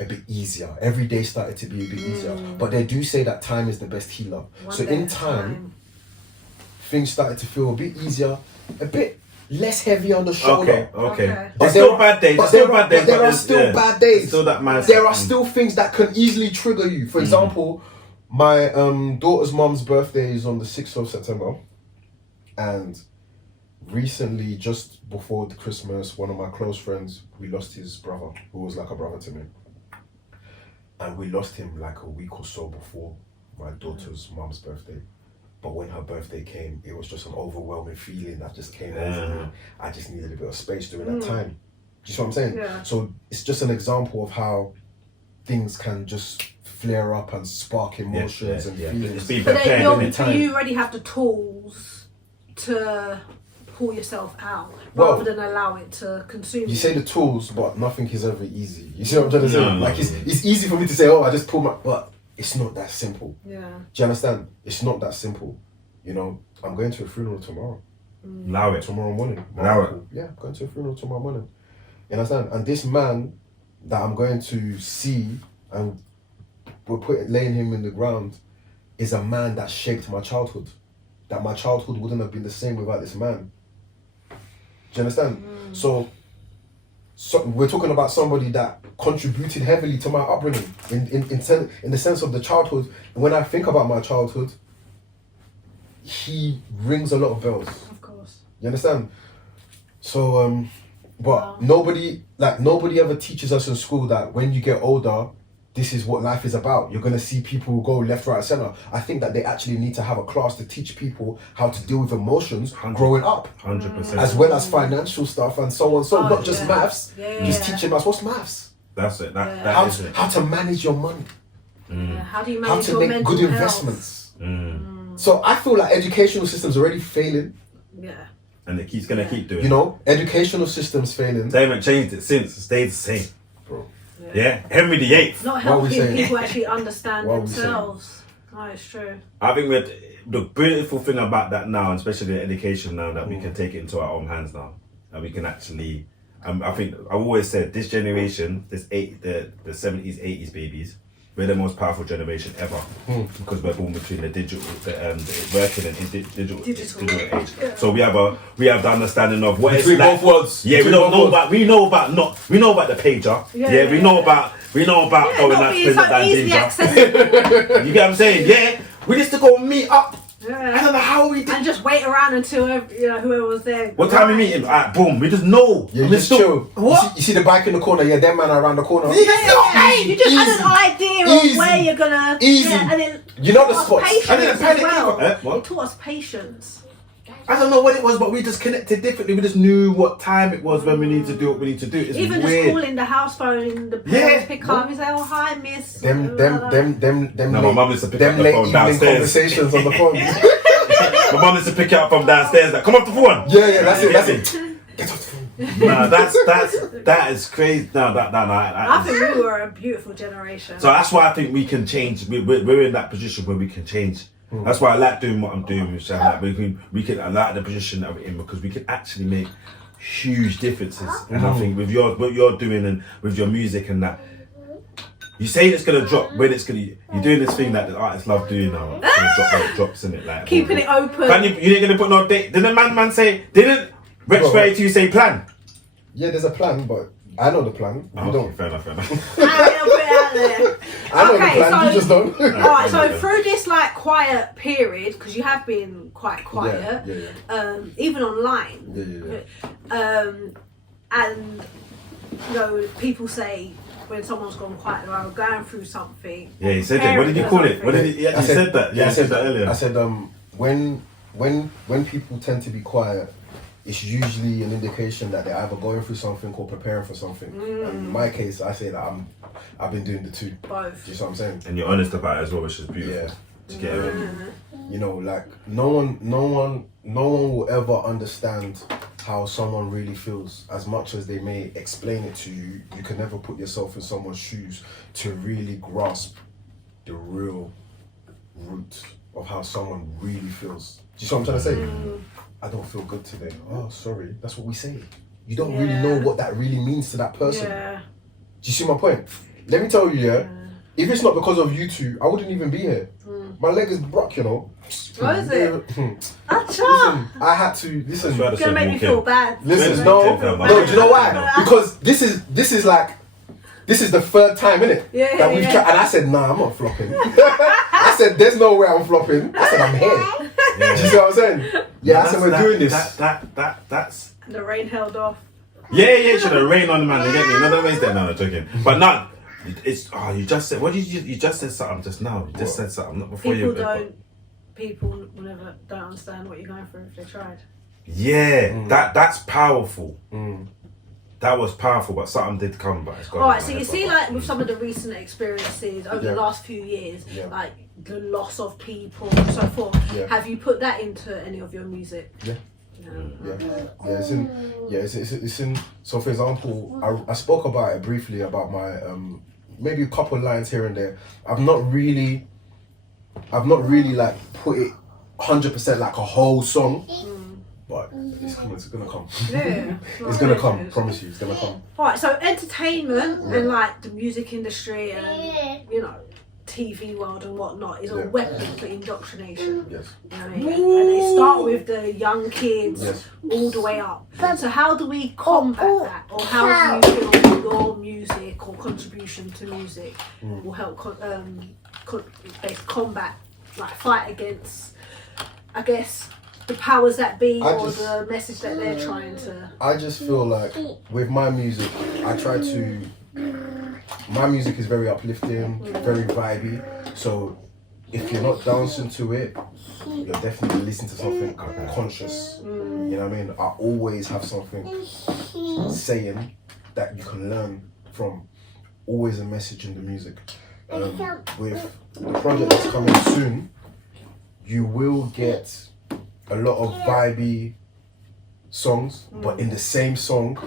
a bit easier. Every day started to be a bit easier. But they do say that time is the best healer. So in time, things started to feel a bit easier, a bit less heavy on the shoulder. Okay. There's still bad days. But there are still bad days. Still that mindset. There are still things that can easily trigger you. For example, my daughter's mum's birthday is on the 6th of September. And recently, just before the Christmas, one of my close friends, we lost his brother, who was like a brother to me. And we lost him like a week or so before my daughter's mum's birthday. But when her birthday came, it was just an overwhelming feeling that just came over me. I just needed a bit of space during that time. Do you see what I'm saying? Yeah. So it's just an example of how things can just flare up and spark emotions and feelings. But then you already have the tools to pull yourself out rather than allow it to consume you. Say the tools, but nothing is ever easy. You see what I'm trying to say? Like it's easy for me to say, oh, I just pull my... But it's not that simple. Yeah. Do you understand? It's not that simple. You know, I'm going to a funeral tomorrow. Allow it. Tomorrow morning. Allow it. Yeah, I'm going to a funeral tomorrow morning. You understand? And this man that I'm going to see and we're laying him in the ground is a man that shaped my childhood. That my childhood wouldn't have been the same without this man. Do you understand? So we're talking about somebody that contributed heavily to my upbringing in the sense of the childhood. And when I think about my childhood, he rings a lot of bells. Of course. You understand? So, but nobody ever teaches us in school that when you get older, this is what life is about. You're gonna see people go left, right, center. I think that they actually need to have a class to teach people how to deal with emotions growing up. 100%. As well as financial stuff and so on. So not just maths. Just teaching us what's maths. That's it. How to manage your money. How do you manage your make good investments. So I feel like educational systems already failing. Yeah. And it keeps gonna keep doing. You know, educational systems failing. They haven't changed it since. It stayed the same. Bro. Yeah. Henry VIII. Not helping people actually understand themselves. No, it's true. I think the beautiful thing about that now, and especially the education now, that we can take it into our own hands now, and we can actually. I think I've always said this generation, the 70s, 80s babies, we're the most powerful generation ever because we're born between the working and digital age. Yeah. So we have the understanding of what between both worlds. Yeah, we know about the pager. Yeah, we know about going out to that danger. You get what I'm saying? Yeah, we used to go meet up. I don't know how we did. And just wait around until whoever was there. What time we meeting? Boom, we just know. Yeah, just chill. What? You see the bike in the corner? Yeah, them man are around the corner. You just had an idea of where you're gonna. Easy. Yeah, and then you know the spots. And then as well. What? It taught us patience. I don't know what it was, but we just connected differently. We just knew what time it was when we need to do what we need to do. It's even weird. just calling the house phone, the parents pick up and say, "Oh, hi, miss." Them. No, my mum used to pick up the late phone evening downstairs. conversations on the phone. My mum used to pick it up from downstairs. Like, come off the phone. Yeah, that's it. Get off the phone. No, that is crazy. No, I think we were a beautiful generation. So that's why I think we can change. We're in that position where we can change. That's why I like doing what I'm doing with Shah. Like I like the position that we're in because we can actually make huge differences. And I think with what you're doing and with your music and that, you say it's gonna drop when it's gonna. You're doing this thing that the artists love doing now. It's gonna drop when it drops in it, like keeping it open. You ain't gonna put no date. Didn't the man say? Didn't Rex 32 say plan? Yeah, there's a plan, but I know the plan. You don't. Fair enough. I'll put it out there. I know the plan. You just don't. Alright, so through this like quiet period, because you have been quite quiet, even online, and you know, people say when someone's gone quiet or going through something. Yeah, he said it. What did you call it? What did he actually said that? Yeah, I he said that earlier. I said when people tend to be quiet, it's usually an indication that they're either going through something or preparing for something. And in my case, I say that I've been doing the two. Both. Do you see what I'm saying? And you're honest about it as well, which is beautiful. Yeah. To get it. You know, like no one will ever understand how someone really feels. As much as they may explain it to you, you can never put yourself in someone's shoes to really grasp the real root of how someone really feels. Do you see what I'm trying to say? I don't feel good today. Oh, sorry. That's what we say. You don't really know what that really means to that person. Yeah. Do you see my point? Let me tell you, if it's not because of you two, I wouldn't even be here. My leg is broke, you know. What is it? Listen, I had to listen. It's gonna make me feel bad. Listen, no, do you know why? Because this is the third time, innit? Yeah, that we've tried, and I said, nah, I'm not flopping. I said, there's no way I'm flopping. I said, I'm here. Do you see what I'm saying? Yeah, I said, we're doing this. That's. The rain held off. Yeah, should have rained on the man. They get me. No, don't waste that. No, I'm joking. But no, it's you just said. What did you just said something just now? You just said something not before People will never don't understand what you're going through if they tried. Yeah, that's powerful. That was powerful, but something did come back. Alright, so you see, like with some of the recent experiences over the last few years, like the loss of people and so forth. Have you put that into any of your music? It's in. So, for example, I spoke about it briefly about my maybe a couple lines here and there. I've not really like put it 100% like a whole song, but it's coming. It's gonna come. Yeah, it's gonna come. Promise you, it's gonna come. Right. So entertainment and like the music industry and you know TV world and whatnot is a weapon for indoctrination. Yes. You know what I mean? And they start with the young kids all the way up. So how do we combat that? Or how do you feel your music or contribution to music will help combat, like fight against, I guess, the powers that be or the message that they're trying to... I just feel like with my music, my music is very uplifting, very vibey. So if you're not dancing to it, you're definitely listening to something conscious. You know what I mean? I always have something saying that you can learn from. Always a message in the music. With the project that's coming soon, you will get a lot of vibey songs, but in the same song,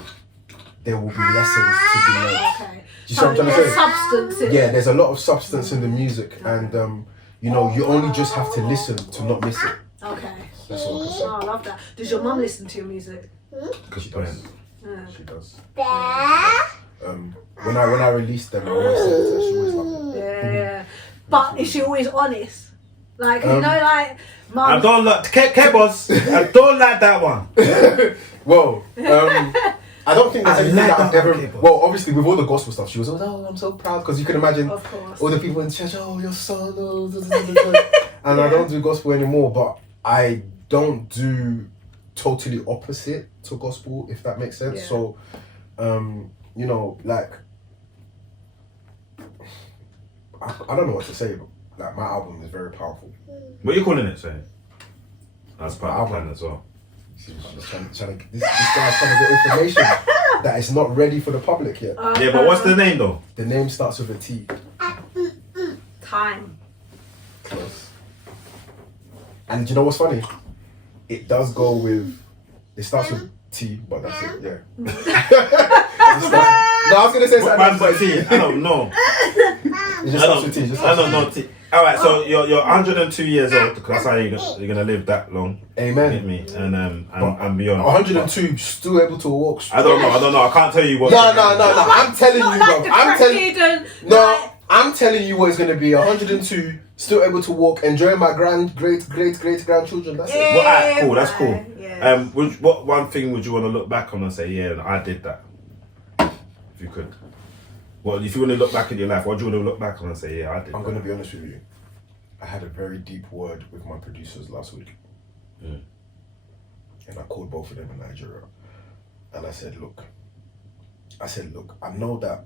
there will be lessons to be learned. Okay. Do you see what I'm trying to say? Substance in Yeah, there's a lot of substance in the music, and you know, you only just have to listen to not miss it. Okay. That's all I can say. Oh, I love that. Does your mum listen to your music? She does. Yeah. She does. When I released them, I always said to her, she always loved it. Yeah. But is she always honest? Like, you know, like, mum... I don't like KBuzz. I don't like that one. Well, I don't think there's anything like that I've that ever... Well, obviously, with all the gospel stuff, she was, oh, I'm so proud, because you can imagine Of course. all the people in church, oh, your son, oh, and I don't do gospel anymore, but I don't do totally opposite to gospel, if that makes sense. Yeah. So, you know, like, I don't know what to say, but like, my album is very powerful. What are you calling it, say? That's part of the plan as well. This guy's trying to get information that is not ready for the public yet. Yeah, but what's the name though? The name starts with a T. Time. Close. And do you know what's funny? It does go with... It starts with T, but that's it, yeah. No, I was going to say something. But T, I don't know. It just starts with T. I don't know T. Alright, so you're 102 years old, because that's how you're gonna live that long. Amen. Get me? And beyond. 102, still able to walk. I don't know. I can't tell you what. No. I'm telling you, bro. I'm telling you what it's gonna be. 102, still able to walk, enjoying my great grandchildren. That's it. Well, alright, cool. That's cool. Yeah. What one thing would you want to look back on and say, yeah, I did that? If you could. Well, if you want to look back at your life, what do you want to look back on and say, yeah, I did I'm that? going to be honest with you. I had a very deep word with my producers last week. And I called both of them in Nigeria. And I said, look, I said, look, I know that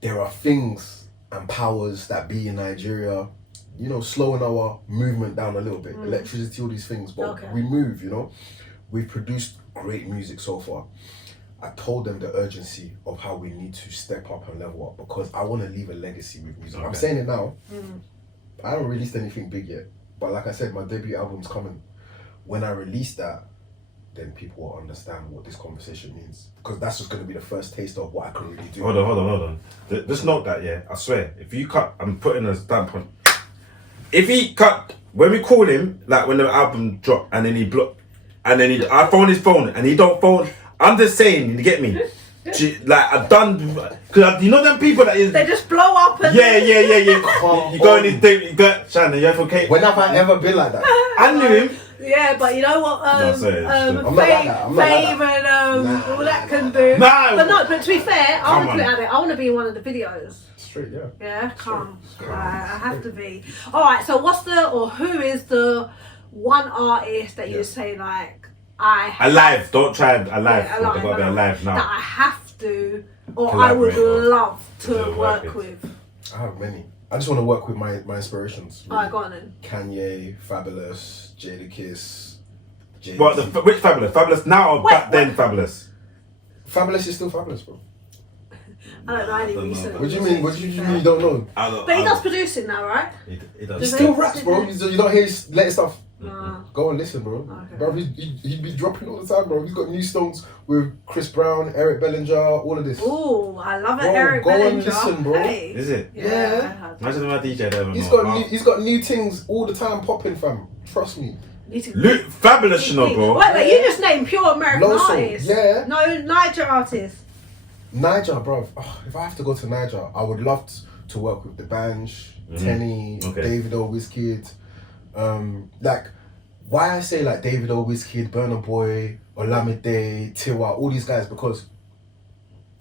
there are things and powers that be in Nigeria, you know, slowing our movement down a little bit. Electricity, all these things, but we move, you know. We've produced great music so far. I told them the urgency of how we need to step up and level up because I want to leave a legacy with music. I'm saying it now. I haven't released anything big yet, but like I said, my debut album's coming. When I release that, then people will understand what this conversation means. Because that's just going to be the first taste of what I can really do. Hold on. Just note that, yeah, I swear, if you cut, I'm putting a stamp on. If he cut, when we call him, like when the album dropped and then he blocked, and then I phone his phone and he don't phone, I'm just saying, you get me? I've done, because you know them people that is... They just blow up and... Yeah. You go in his thing, you go, Shannon, you okay? When have I ever been like that? I knew him. Yeah, but you know what? Fame and all that can do. No. But to be fair, I want to put it out there. I want to be in one of the videos. Straight, yeah. Yeah, come. I have to be. All right. So, who is the one artist that you say like alive? Don't try alive. Yeah, They've got to be alive now. That I have to, or I would love to work with. I have many. I just want to work with my inspirations. Really. Alright, go on then. Kanye, Fabulous, Jadakiss, Jay-Z. What, which Fabulous? Fabulous now or back then Fabulous? Fabulous is still Fabulous, bro. I don't know any recent. What do you mean? What do you mean you don't know? But he does producing now, right? He does. He still raps, bro. You don't hear his latest stuff. No. Go and listen, bro. Okay. Bro, he'd be dropping all the time, bro. He's got new songs with Chris Brown, Eric Bellinger, all of this. Ooh, I love it, Bro, Eric go Bellinger. and listen, bro. Hey. Is it? Yeah. Imagine my DJ there. He's got new things all the time popping, fam. Trust me. Luke, Fabulous, you know, bro. Wait, you just named pure American artists. Yeah. No, Niger artists. Niger, bro. Oh, if I have to go to Niger, I would love to work with the Banj, Tenny, Davido, Wizkid. Why I say like Davido, Wizkid, Burna Boy, Olamide, Tiwa, all these guys, because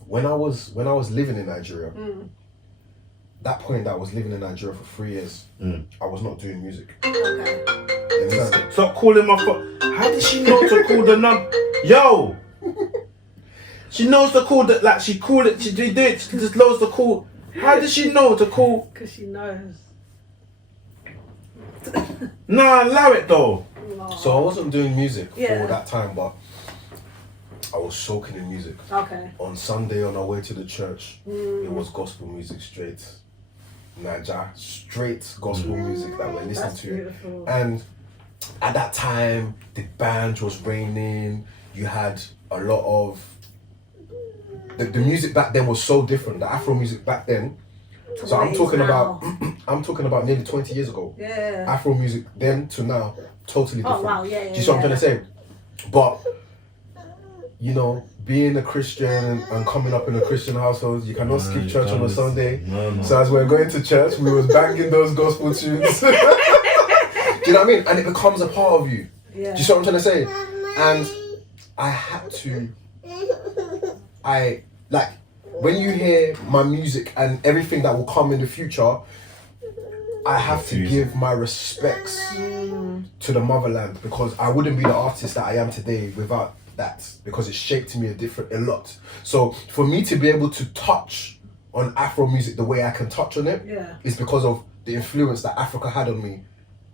when I was living in Nigeria, that point that I was living in Nigeria for 3 years, I was not doing music. Okay. You understand? Stop calling my phone. How did she know to call the number? Yo! She knows to call that, like she called it, she did it, she just knows to call. How did she know to call? Because she knows. Nah, allow it though. So I wasn't doing music for that time, but I was soaking in music. Okay. On Sunday on our way to the church, it was gospel music straight. Naija, straight gospel music that we're listening to. Beautiful. And at that time, the band was raining. You had a lot of... The music back then was so different. The Afro music back then. So I'm talking about nearly 20 years ago. Yeah. Afro music then to now, totally different. Oh wow, yeah. Do you see what I'm trying to say? But, you know, being a Christian and coming up in a Christian household, you cannot skip church on a Sunday. No. So as we're going to church, we was banging those gospel tunes. Do you know what I mean? And it becomes a part of you. Yeah. Do you see what I'm trying to say? And I had to... when you hear my music and everything that will come in the future, I have to give my respects to the motherland, because I wouldn't be the artist that I am today without that, because it shaped me a lot. So for me to be able to touch on Afro music the way I can touch on it is because of the influence that Africa had on me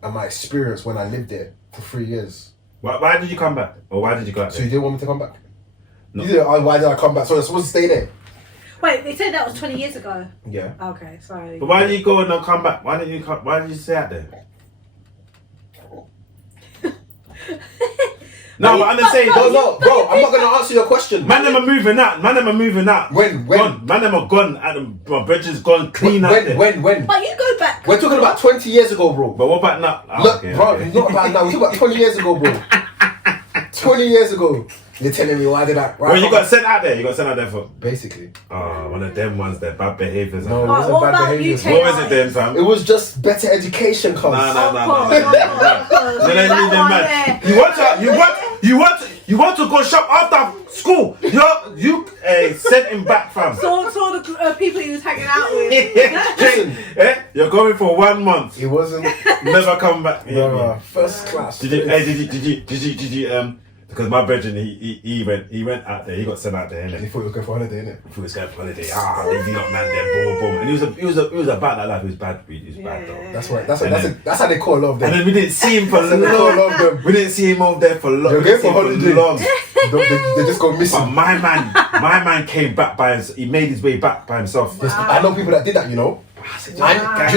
and my experience when I lived there for 3 years. Why did you come back? Or why did you go out there? So you didn't want me to come back? No. You didn't, why did I come back? So I was supposed to stay there? Wait, they said that was 20 years ago. Yeah. Okay, sorry. But why did you go and not come back? Why did you stay out there? No, but I'm just saying. No, bro, I'm not going to answer your question. Man, them are moving out. When? Gone. Man, them are gone. My bridges gone clean out there. When? But you go back. We're talking about 20 years ago, bro. But what about now? Look, bro, not about now. We're talking about 20 years ago, bro. 20 years ago. You're telling me why did I... Well, you got sent out there. You got sent out there for... Basically. One of them ones, that bad behaviours. No, it What wasn't bad about behaviours. UK What was it then, fam? It was just better education, cuz. No. You You want to go shop after school? You sent him back, fam. saw the people he was hanging out with. Listen, You're going for 1 month. it wasn't... Never come back. No, first class. Did you Because my brethren, he went out there. He got sent out there, And innit? he thought he was going for holiday, innit? He was going for holiday. Lazy up man there, boom, boom. And he was about that life. He was bad. He was bad though. That's right. That's how they call a lot of them. And then we didn't see him for That's how they call a lot of them. We didn't see him over there for long. They're going for holiday. long. They just go But missing. my man came back by himself. He made his way back by himself. I know people that did that, you know. Do you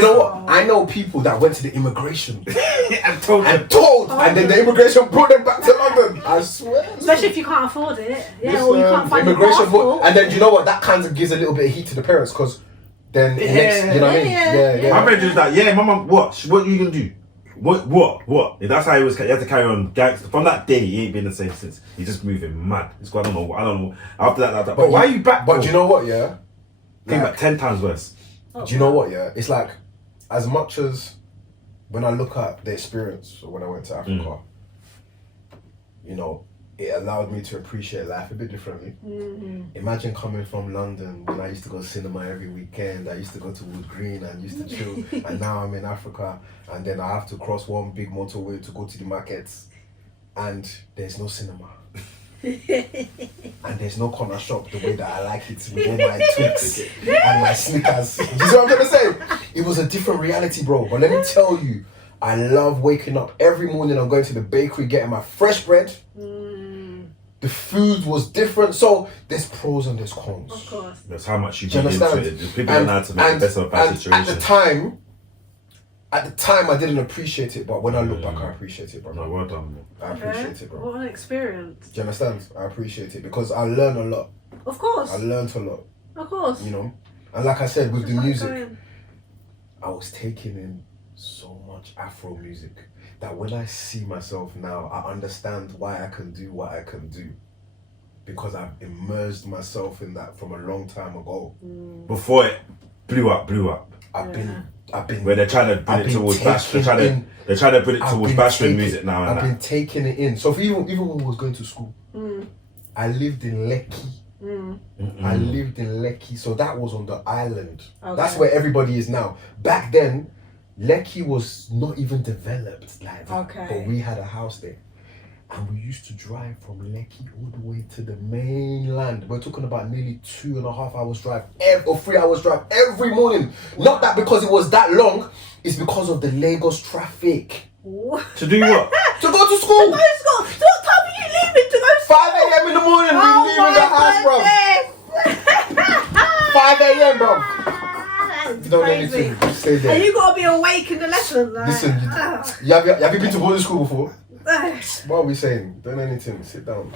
know what? I know people that went to the immigration and told them. and then the immigration brought them back to London. I swear. Especially if you can't afford it. Yeah, or you can't find immigration your passport. and then you know what? That kind of gives a little bit of heat to the parents because then it makes, you know what I mean? Yeah. My brother was like, yeah, my mum, what are you gonna do? What? That's how he was. He had to carry on gangster. From that day, he ain't been the same since. He's just moving mad. It's I don't know. After that. But why are you back? But do you know what? Yeah. Came back 10 times worse. Do you know what? Yeah, it's like as much as when I look at the experience when I went to Africa, you know, it allowed me to appreciate life a bit differently. Imagine coming from London when I used to go cinema every weekend. I used to go to Wood Green and used to chill, and now I'm in Africa, and then I have to cross one big motorway to go to the markets, and there's no cinema. And there's no corner shop the way that I like it with all my Twix and my Snickers. You see what I'm gonna say? It was a different reality, bro. But let me tell you, I love waking up every morning. I'm going to the bakery, getting my fresh bread. The food was different, so there's pros and there's cons. Of course. That's how much you Do you put into understand? it. People don't know how to make the best of a bad situation. At the time, I didn't appreciate it, but when I look back, I appreciate it, bro. No, well done, bro. I appreciate it, bro. What an experience. Do you understand? I appreciate it because I learned a lot. Of course. I learned a lot, Of course. you know. And like I said, with the Just music, going. I was taking in so much Afro music that when I see myself now, I understand why I can do what I can do. Because I've immersed myself in that from a long time ago. Before it blew up. I've been Where they're trying to put it towards bash. They're trying to put it towards bashment music now. And I've been taking it in. So even when I was going to school, I lived in Lekki. I lived in Lekki, so that was on the island. Okay. That's where everybody is now. Back then, Lekki was not even developed like that. Okay. But we had a house there. And we used to drive from Lekki all the way to the mainland. We're talking about nearly 2.5 hours drive, or 3 hours drive every morning. Not that because it was that long, it's because of the Lagos traffic. to do what? To go to school! So what time are you leaving to go to 5 a.m. in the morning, we leaving the house, bro. 5 a.m, bro. You don't know anything, just stay there. And you gotta be awake in the lesson. Like, Listen, have you been to boarding school before? What are we saying? Don't know anything, sit down.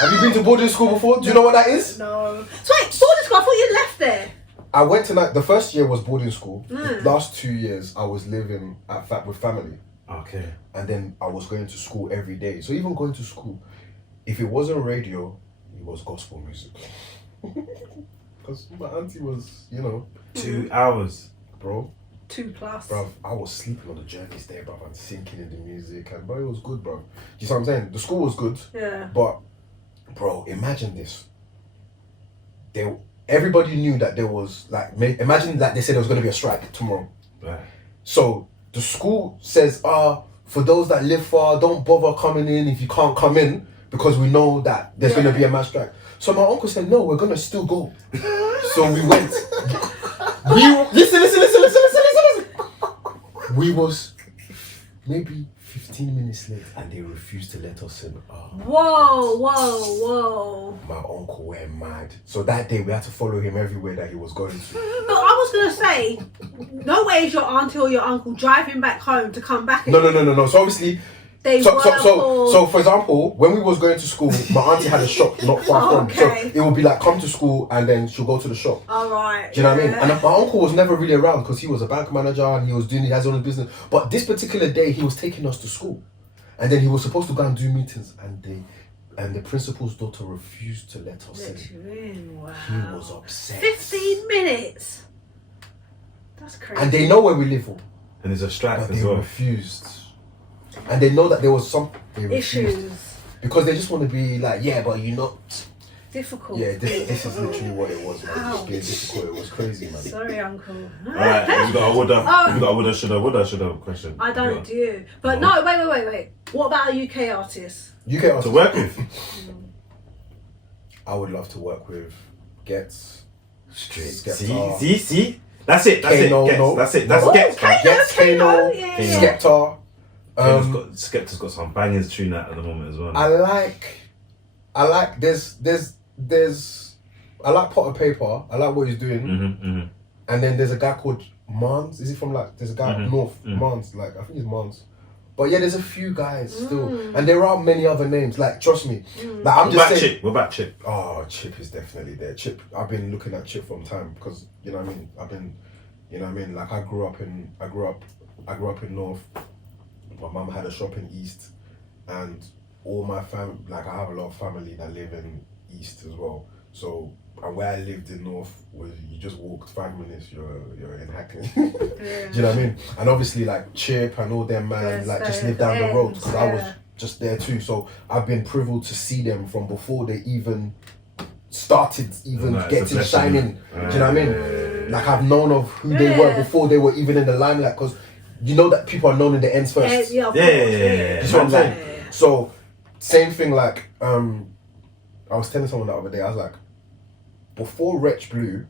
Have you been to boarding school before? Do you know what that is? No. So wait, boarding school, I thought you left there. I went to the first year was boarding school. The last 2 years I was living with family. Okay. And then I was going to school every day. So even going to school, if it wasn't radio, it was gospel music. Because my auntie was, 2 hours. Bro, 2+. bruv, I was sleeping on the journeys there, bruv, and sinking in the music, and bro, it was good, bro. You see what I'm saying? The school was good, Yeah. but bro, imagine this. Everybody knew that there was imagine that they said there was going to be a strike tomorrow. Right. So the school says, for those that live far, don't bother coming in if you can't come in because we know that there's going to be a mass strike. So my uncle said, no, we're going to still go. So we went. Listen. We was maybe 15 minutes late and they refused to let us in. Whoa. My uncle went mad. So that day we had to follow him everywhere that he was going to. No, I was gonna say, no way is your auntie or your uncle driving back home to come back. No. So obviously, so for example, when we was going to school, my auntie had a shop not far from. So it would be like come to school and then she'll go to the shop. Alright. Do you know what I mean? And my uncle was never really around because he was a bank manager and he has his own business. But this particular day, he was taking us to school, and then he was supposed to go and do meetings, and the principal's daughter refused to let us in. Wow. He was upset. 15 minutes. That's crazy. And they know where we live, And there's a strike but as they well. refused. And they know that there was some issues. because they just want to be like, yeah, but difficult. Yeah, this is literally what it was, man. It's being difficult. It was crazy, man. Sorry, Uncle. Alright, you got a woulda, shoulda question. I don't do. But no, wait. What about a UK artist? UK artist To work with? I would love to work with Gets. Straight. Skepta. See? That's it. That's it. That's Gets. Kano, Skepta. Skepta's got some bangers tune out at the moment as well. I like I like Potter Paper. I like what he's doing. And then there's a guy called Mans. Is he from there's a guy up north, Mans, I think he's Mans. But yeah, there's a few guys still. And there are many other names, trust me. I'm just saying. Chip? What about Chip? Oh, Chip is definitely there. Chip, I've been looking at Chip from time because, you know what I mean? I grew up in North. My mum had a shop in East, and all my family, I have a lot of family that live in East as well. So, and where I lived in North was you just walked 5 minutes, you're in Hackney. Do you know what I mean? And obviously Chip and all them man, just live down the road because I was just there too. So I've been privileged to see them from before they even started getting shining. Do you know what I mean? I've known of who they were before they were even in the limelight, because you know that people are known in the ends first. Yeah. That's what I'm saying. So, same thing. I was telling someone the other day. I was like, before Wretch blew,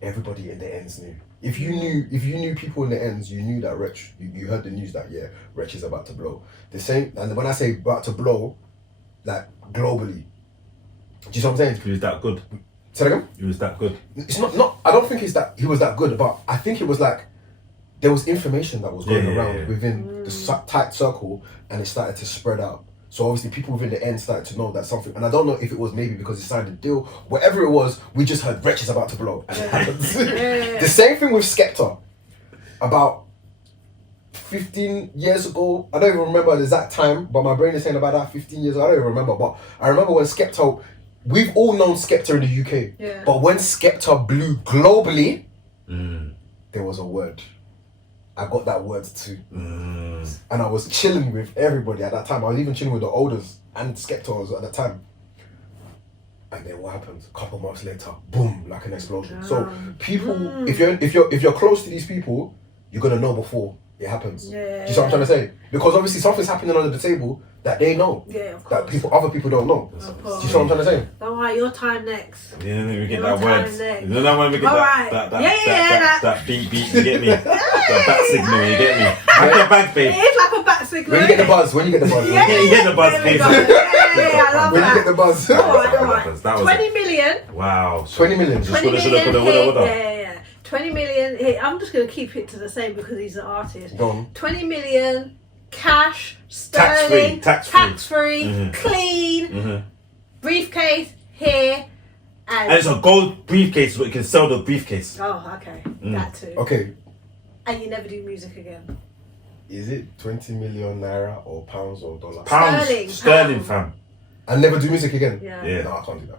everybody in the ends knew. If you knew people in the ends, you knew that Wretch. You heard the news that Wretch is about to blow. The same. And when I say about to blow, globally. Do you see what I'm saying? He was that good. Say that again? He was that good. It's not. I don't think he was that good, but I think it was there was information that was going around within the tight circle, and it started to spread out. So obviously people within the end started to know that something, and I don't know if it was maybe because he signed a deal, whatever it was, we just heard Wretch is about to blow. And it happened. The same thing with Skepta. About 15 years ago, I don't even remember the exact time, but my brain is saying about that 15 years ago, I don't even remember, but I remember when Skepta, we've all known Skepta in the UK, but when Skepta blew globally, there was a word. I got that word too. And I was chilling with everybody at that time. I was even chilling with the olders and Skepta at that time. And then what happens? A couple months later, boom, like an explosion. So people, if you're close to these people, you're gonna know before it happens. Do you see what I'm trying to say? Because obviously something's happening under the table that they know. Yeah, of course. That other people don't know. Do you see what I'm trying to say? Don't worry, your time next. Yeah, we get that word. You know that when we get that beat, you get me? That bat signal, you get me? Like a bag, babe. It is like a bat signal. When you get the buzz, You get the buzz, babe. I love when that. you get the buzz. Alright. 20 million. Wow. 20 million. 20 million. Yeah. 20 million. I'm just going to keep it to the same because he's an artist. Go on. 20 million. Cash, sterling, tax-free, clean, briefcase here, and it's a gold briefcase, so you can sell the briefcase. Oh, okay, that too. Okay. And you never do music again. Is it 20 million naira or pounds or dollars? Sterling, fam. And never do music again? Yeah. No, I can't do that.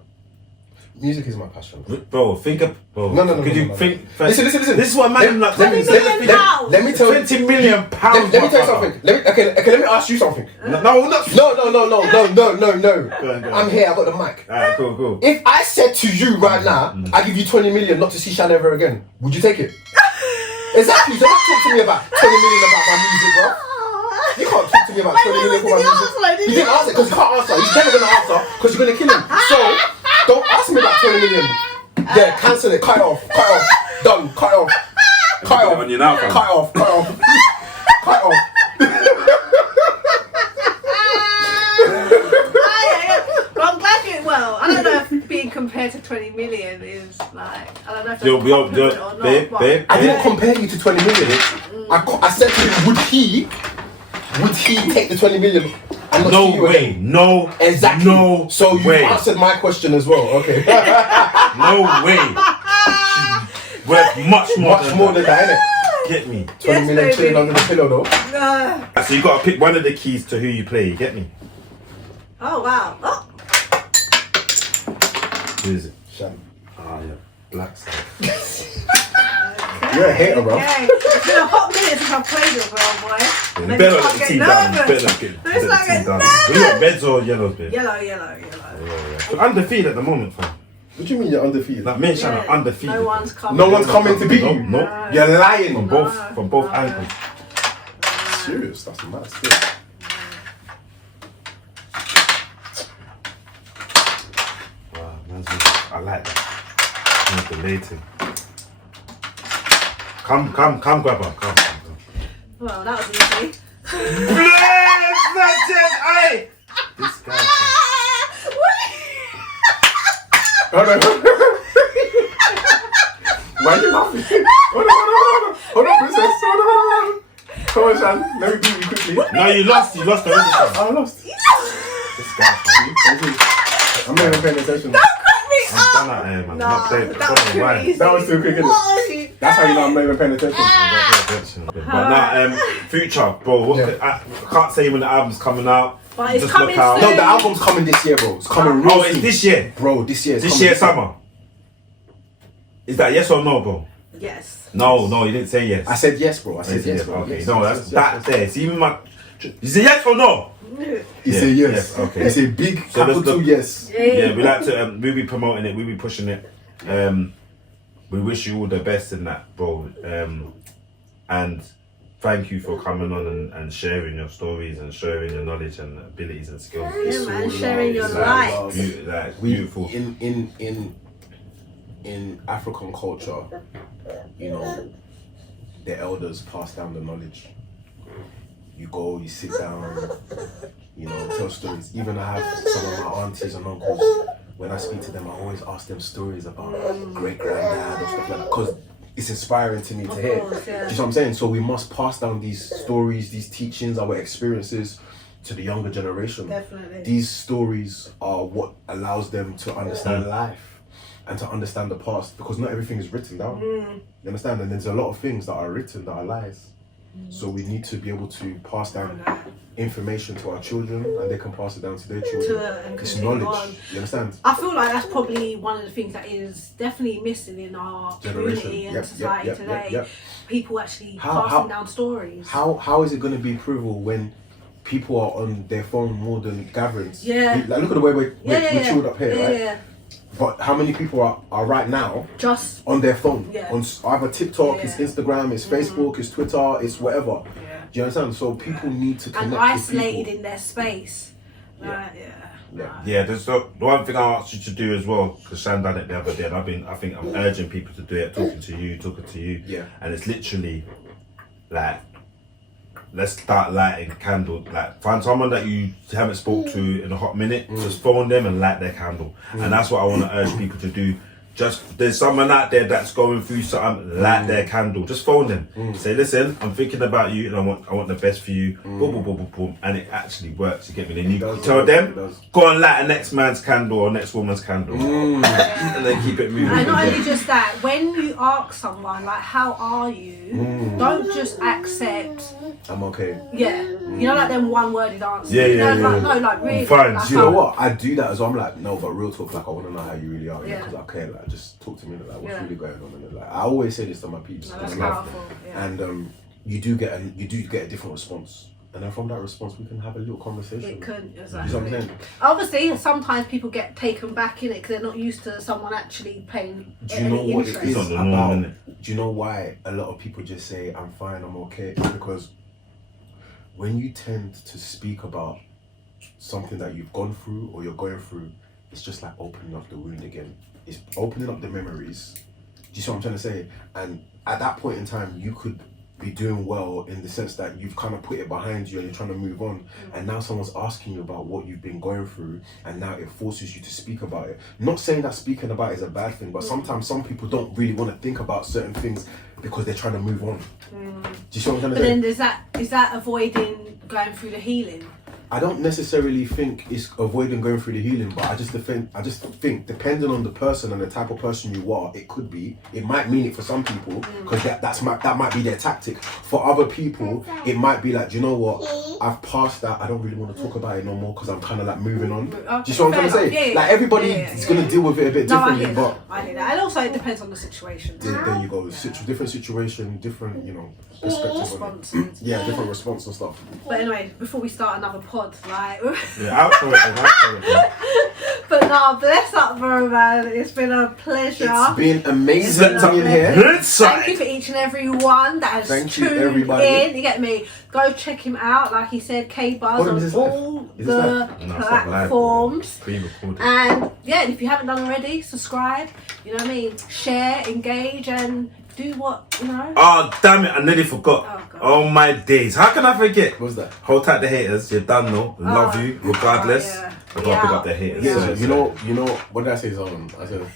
Music is my passion. Bro, think of... Bro, no. Could you think... Listen. This is what man... Let me tell you... 20 million pounds. Let me tell you something. Let me ask you something. No. I'm here, I got the mic. Alright, cool. If I said to you right now, I give you 20 million not to see Shan ever again, would you take it? Exactly. So don't talk to me about 20 million about my music, bro. You can't talk to me about 20 million for my music. You didn't answer because you can't answer. He's never going to answer because you're going to kill him. So, don't ask me about 20 million. Yeah, cancel it. Cut it off. Done. Cut it off. Cut it off. But I'm glad you. Well, I don't know if being compared to 20 million is I don't know if that's babe. I didn't compare you to 20 million. I said to him, would he take the 20 million? No way. No. Exactly. No. So you answered my question as well. Okay. No way. Worth much more than that, innit? Get me. 20 million chilling under the pillow though. So you got to pick one of the keys to who you play. You get me? Oh wow. Oh. Who is it? Shan. Ah, yeah. Black side. You're a hater, bro. Okay. It's been a hot minute since I've played it, boy. You better let the team down. You better let the team down. We got reds or yellows, babe? Yellow. We're undefeated at the moment, fam. What do you mean you're undefeated? Like, me and Shannon are undefeated. No one's coming. No one's coming to beat you. No. You're lying. From both angles. Serious? That's mad still. Wow, man's I like that. It's deleting. Come, grab her. Come. Well, that was easy. Hey! This guy. Hold on. Why are you laughing? Hold on, princess. Hold on. Come on, Shan. Let me beat you quickly. No, you lost already. I lost. This guy. I'm not even paying attention. I'm done at here, man. Not playing. That was too quick, innit? That's how you know I'm not even paying attention. But now, Future, bro. I can't say when the album's coming out. But it's Just coming look out. soon. No, the album's coming this year, bro. It's coming real Oh, soon. it's this year. Bro, this year. This year summer. Is that yes or no, bro? Yes. No, you didn't say yes. I said yes, bro. I said yes, bro. Okay, Yes, no, yes, that's yes, there. See, even my. You say yes or no? He said yes. Okay. He said big So let's capital look- yes. Yeah, we like to. We'll be promoting it. We'll be pushing it. We wish you all the best in that, bro. And thank you for coming on and sharing your stories and sharing your knowledge and abilities and skills. Yeah, man, sharing your It's life. love. That's We- beautiful. In African culture, you know, the elders pass down the knowledge. You go, you sit down, you know, tell stories. Even I have some of my aunties and uncles. When I speak to them, I always ask them stories about great granddad or stuff like that, because it's inspiring to me to hear. course, yeah. Do you know what I'm saying? So we must pass down these stories, these teachings, our experiences to the younger generation. Definitely. These stories are what allows them to understand life and to understand the past, because not everything is written down. You understand? And there's a lot of things that are written that are lies. So we need to be able to pass down information to our children, and they can pass it down to their children. And It's continue knowledge. on. You understand? I feel like that's probably one of the things that is definitely missing in our Generation. community and Yep, society yep, today. yep. People actually How- passing down stories. How is it going to be provable when people are on their phone more than gatherings? Yeah. Like, look at the way we're chilled up here, right? Yeah. But how many people are right now Just on their phone? Yeah. On either TikTok, Yeah. it's Instagram, it's Facebook, it's Twitter, it's whatever. Yeah. Do you understand? So people need to connect and with isolated people. in their space. Yeah. Yeah. Yeah, there's the one thing I asked you to do as well, because Shan done it the other day, and I think I'm urging people to do it, talking to you, Yeah. and it's literally like, let's start lighting candles. Like, find someone that you haven't spoke to in a hot minute, just phone them and light their candle, and that's what I want to urge people to do. Just, there's someone out there that's going through something, light their candle. Just phone them. Say, listen, I'm thinking about you and I want the best for you. Boom, boom, boom, boom, boom. And it actually works. You get me? Then you does, tell it them, does. go and light a next man's candle or next woman's candle. And then keep it moving. And not only just that, when you ask someone like, "How are you?" don't just accept. I'm okay. Yeah, you know, like them one-worded answers. Yeah, You know, yeah, like, yeah. no, like really. Fine. Like, Do you know what? I do that as well. I'm like, no, but real talk, like I want to know how you really are, Yeah. because I care. Like, just talk to me, like what's Yeah. really going on. And like, I always say this to my peeps. No, that's in life. powerful. Yeah. And you do get a different response, and then from that response we can have a little conversation. It could, You exactly. know what I'm saying? Obviously, sometimes people get taken back in it because they're not used to someone actually paying Do you know any what interest. it is It's not the norm, about? innit? Do you know why a lot of people just say I'm fine, I'm okay? It's because when you tend to speak about something that you've gone through or you're going through, it's just like opening up the wound again. It's opening up the memories. Do you see what I'm trying to say? And at that point in time, you could be doing well in the sense that you've kind of put it behind you and you're trying to move on, and now someone's asking you about what you've been going through, and now it forces you to speak about it. Not saying that speaking about it is a bad thing, but sometimes some people don't really want to think about certain things because they're trying to move on. Do you see what I'm trying to But say? then is that avoiding going through the healing? I don't necessarily think it's avoiding going through the healing, but I just think depending on the person and the type of person you are, it could be. It might mean it for some people because that might be their tactic. For other people, it might be like, do you know what? I've passed that. I don't really want to talk about it no more because I'm kind of like moving on. Do you see what I'm trying to say? Like everybody is gonna deal with it a bit differently, I hear that. And also it depends on the situation. There you go. Different situation, different perspective on it. Yeah, different response and stuff. But anyway, before we start another pod, like out for it. but no, bless up, bro, man. It's been a pleasure. It's been amazing being here. Thank you for each and every one that has tuned in. You get me? Go check him out. Like he said, KBuzz on all the platforms. And yeah, if you haven't done already, subscribe. You know what I mean? Share, engage, and do what, you know. Oh damn it! I nearly forgot. Oh my days! How can I forget? What's that? Hold tight, the haters. You're done, no. Love you, regardless. I gotta pick up the haters. Yeah, you know. What did I say? I said,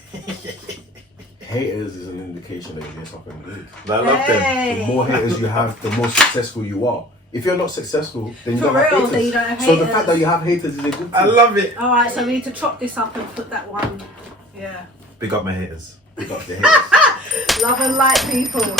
haters is an indication that you're doing something good. I love them. The more haters you have, the more successful you are. If you're not successful, then you don't have haters. Then you don't have so haters. the fact that you have haters is a good thing. I love it. All right, so we need to chop this up and put that one. Yeah. Big up my haters. Big up the haters. Love and light, people.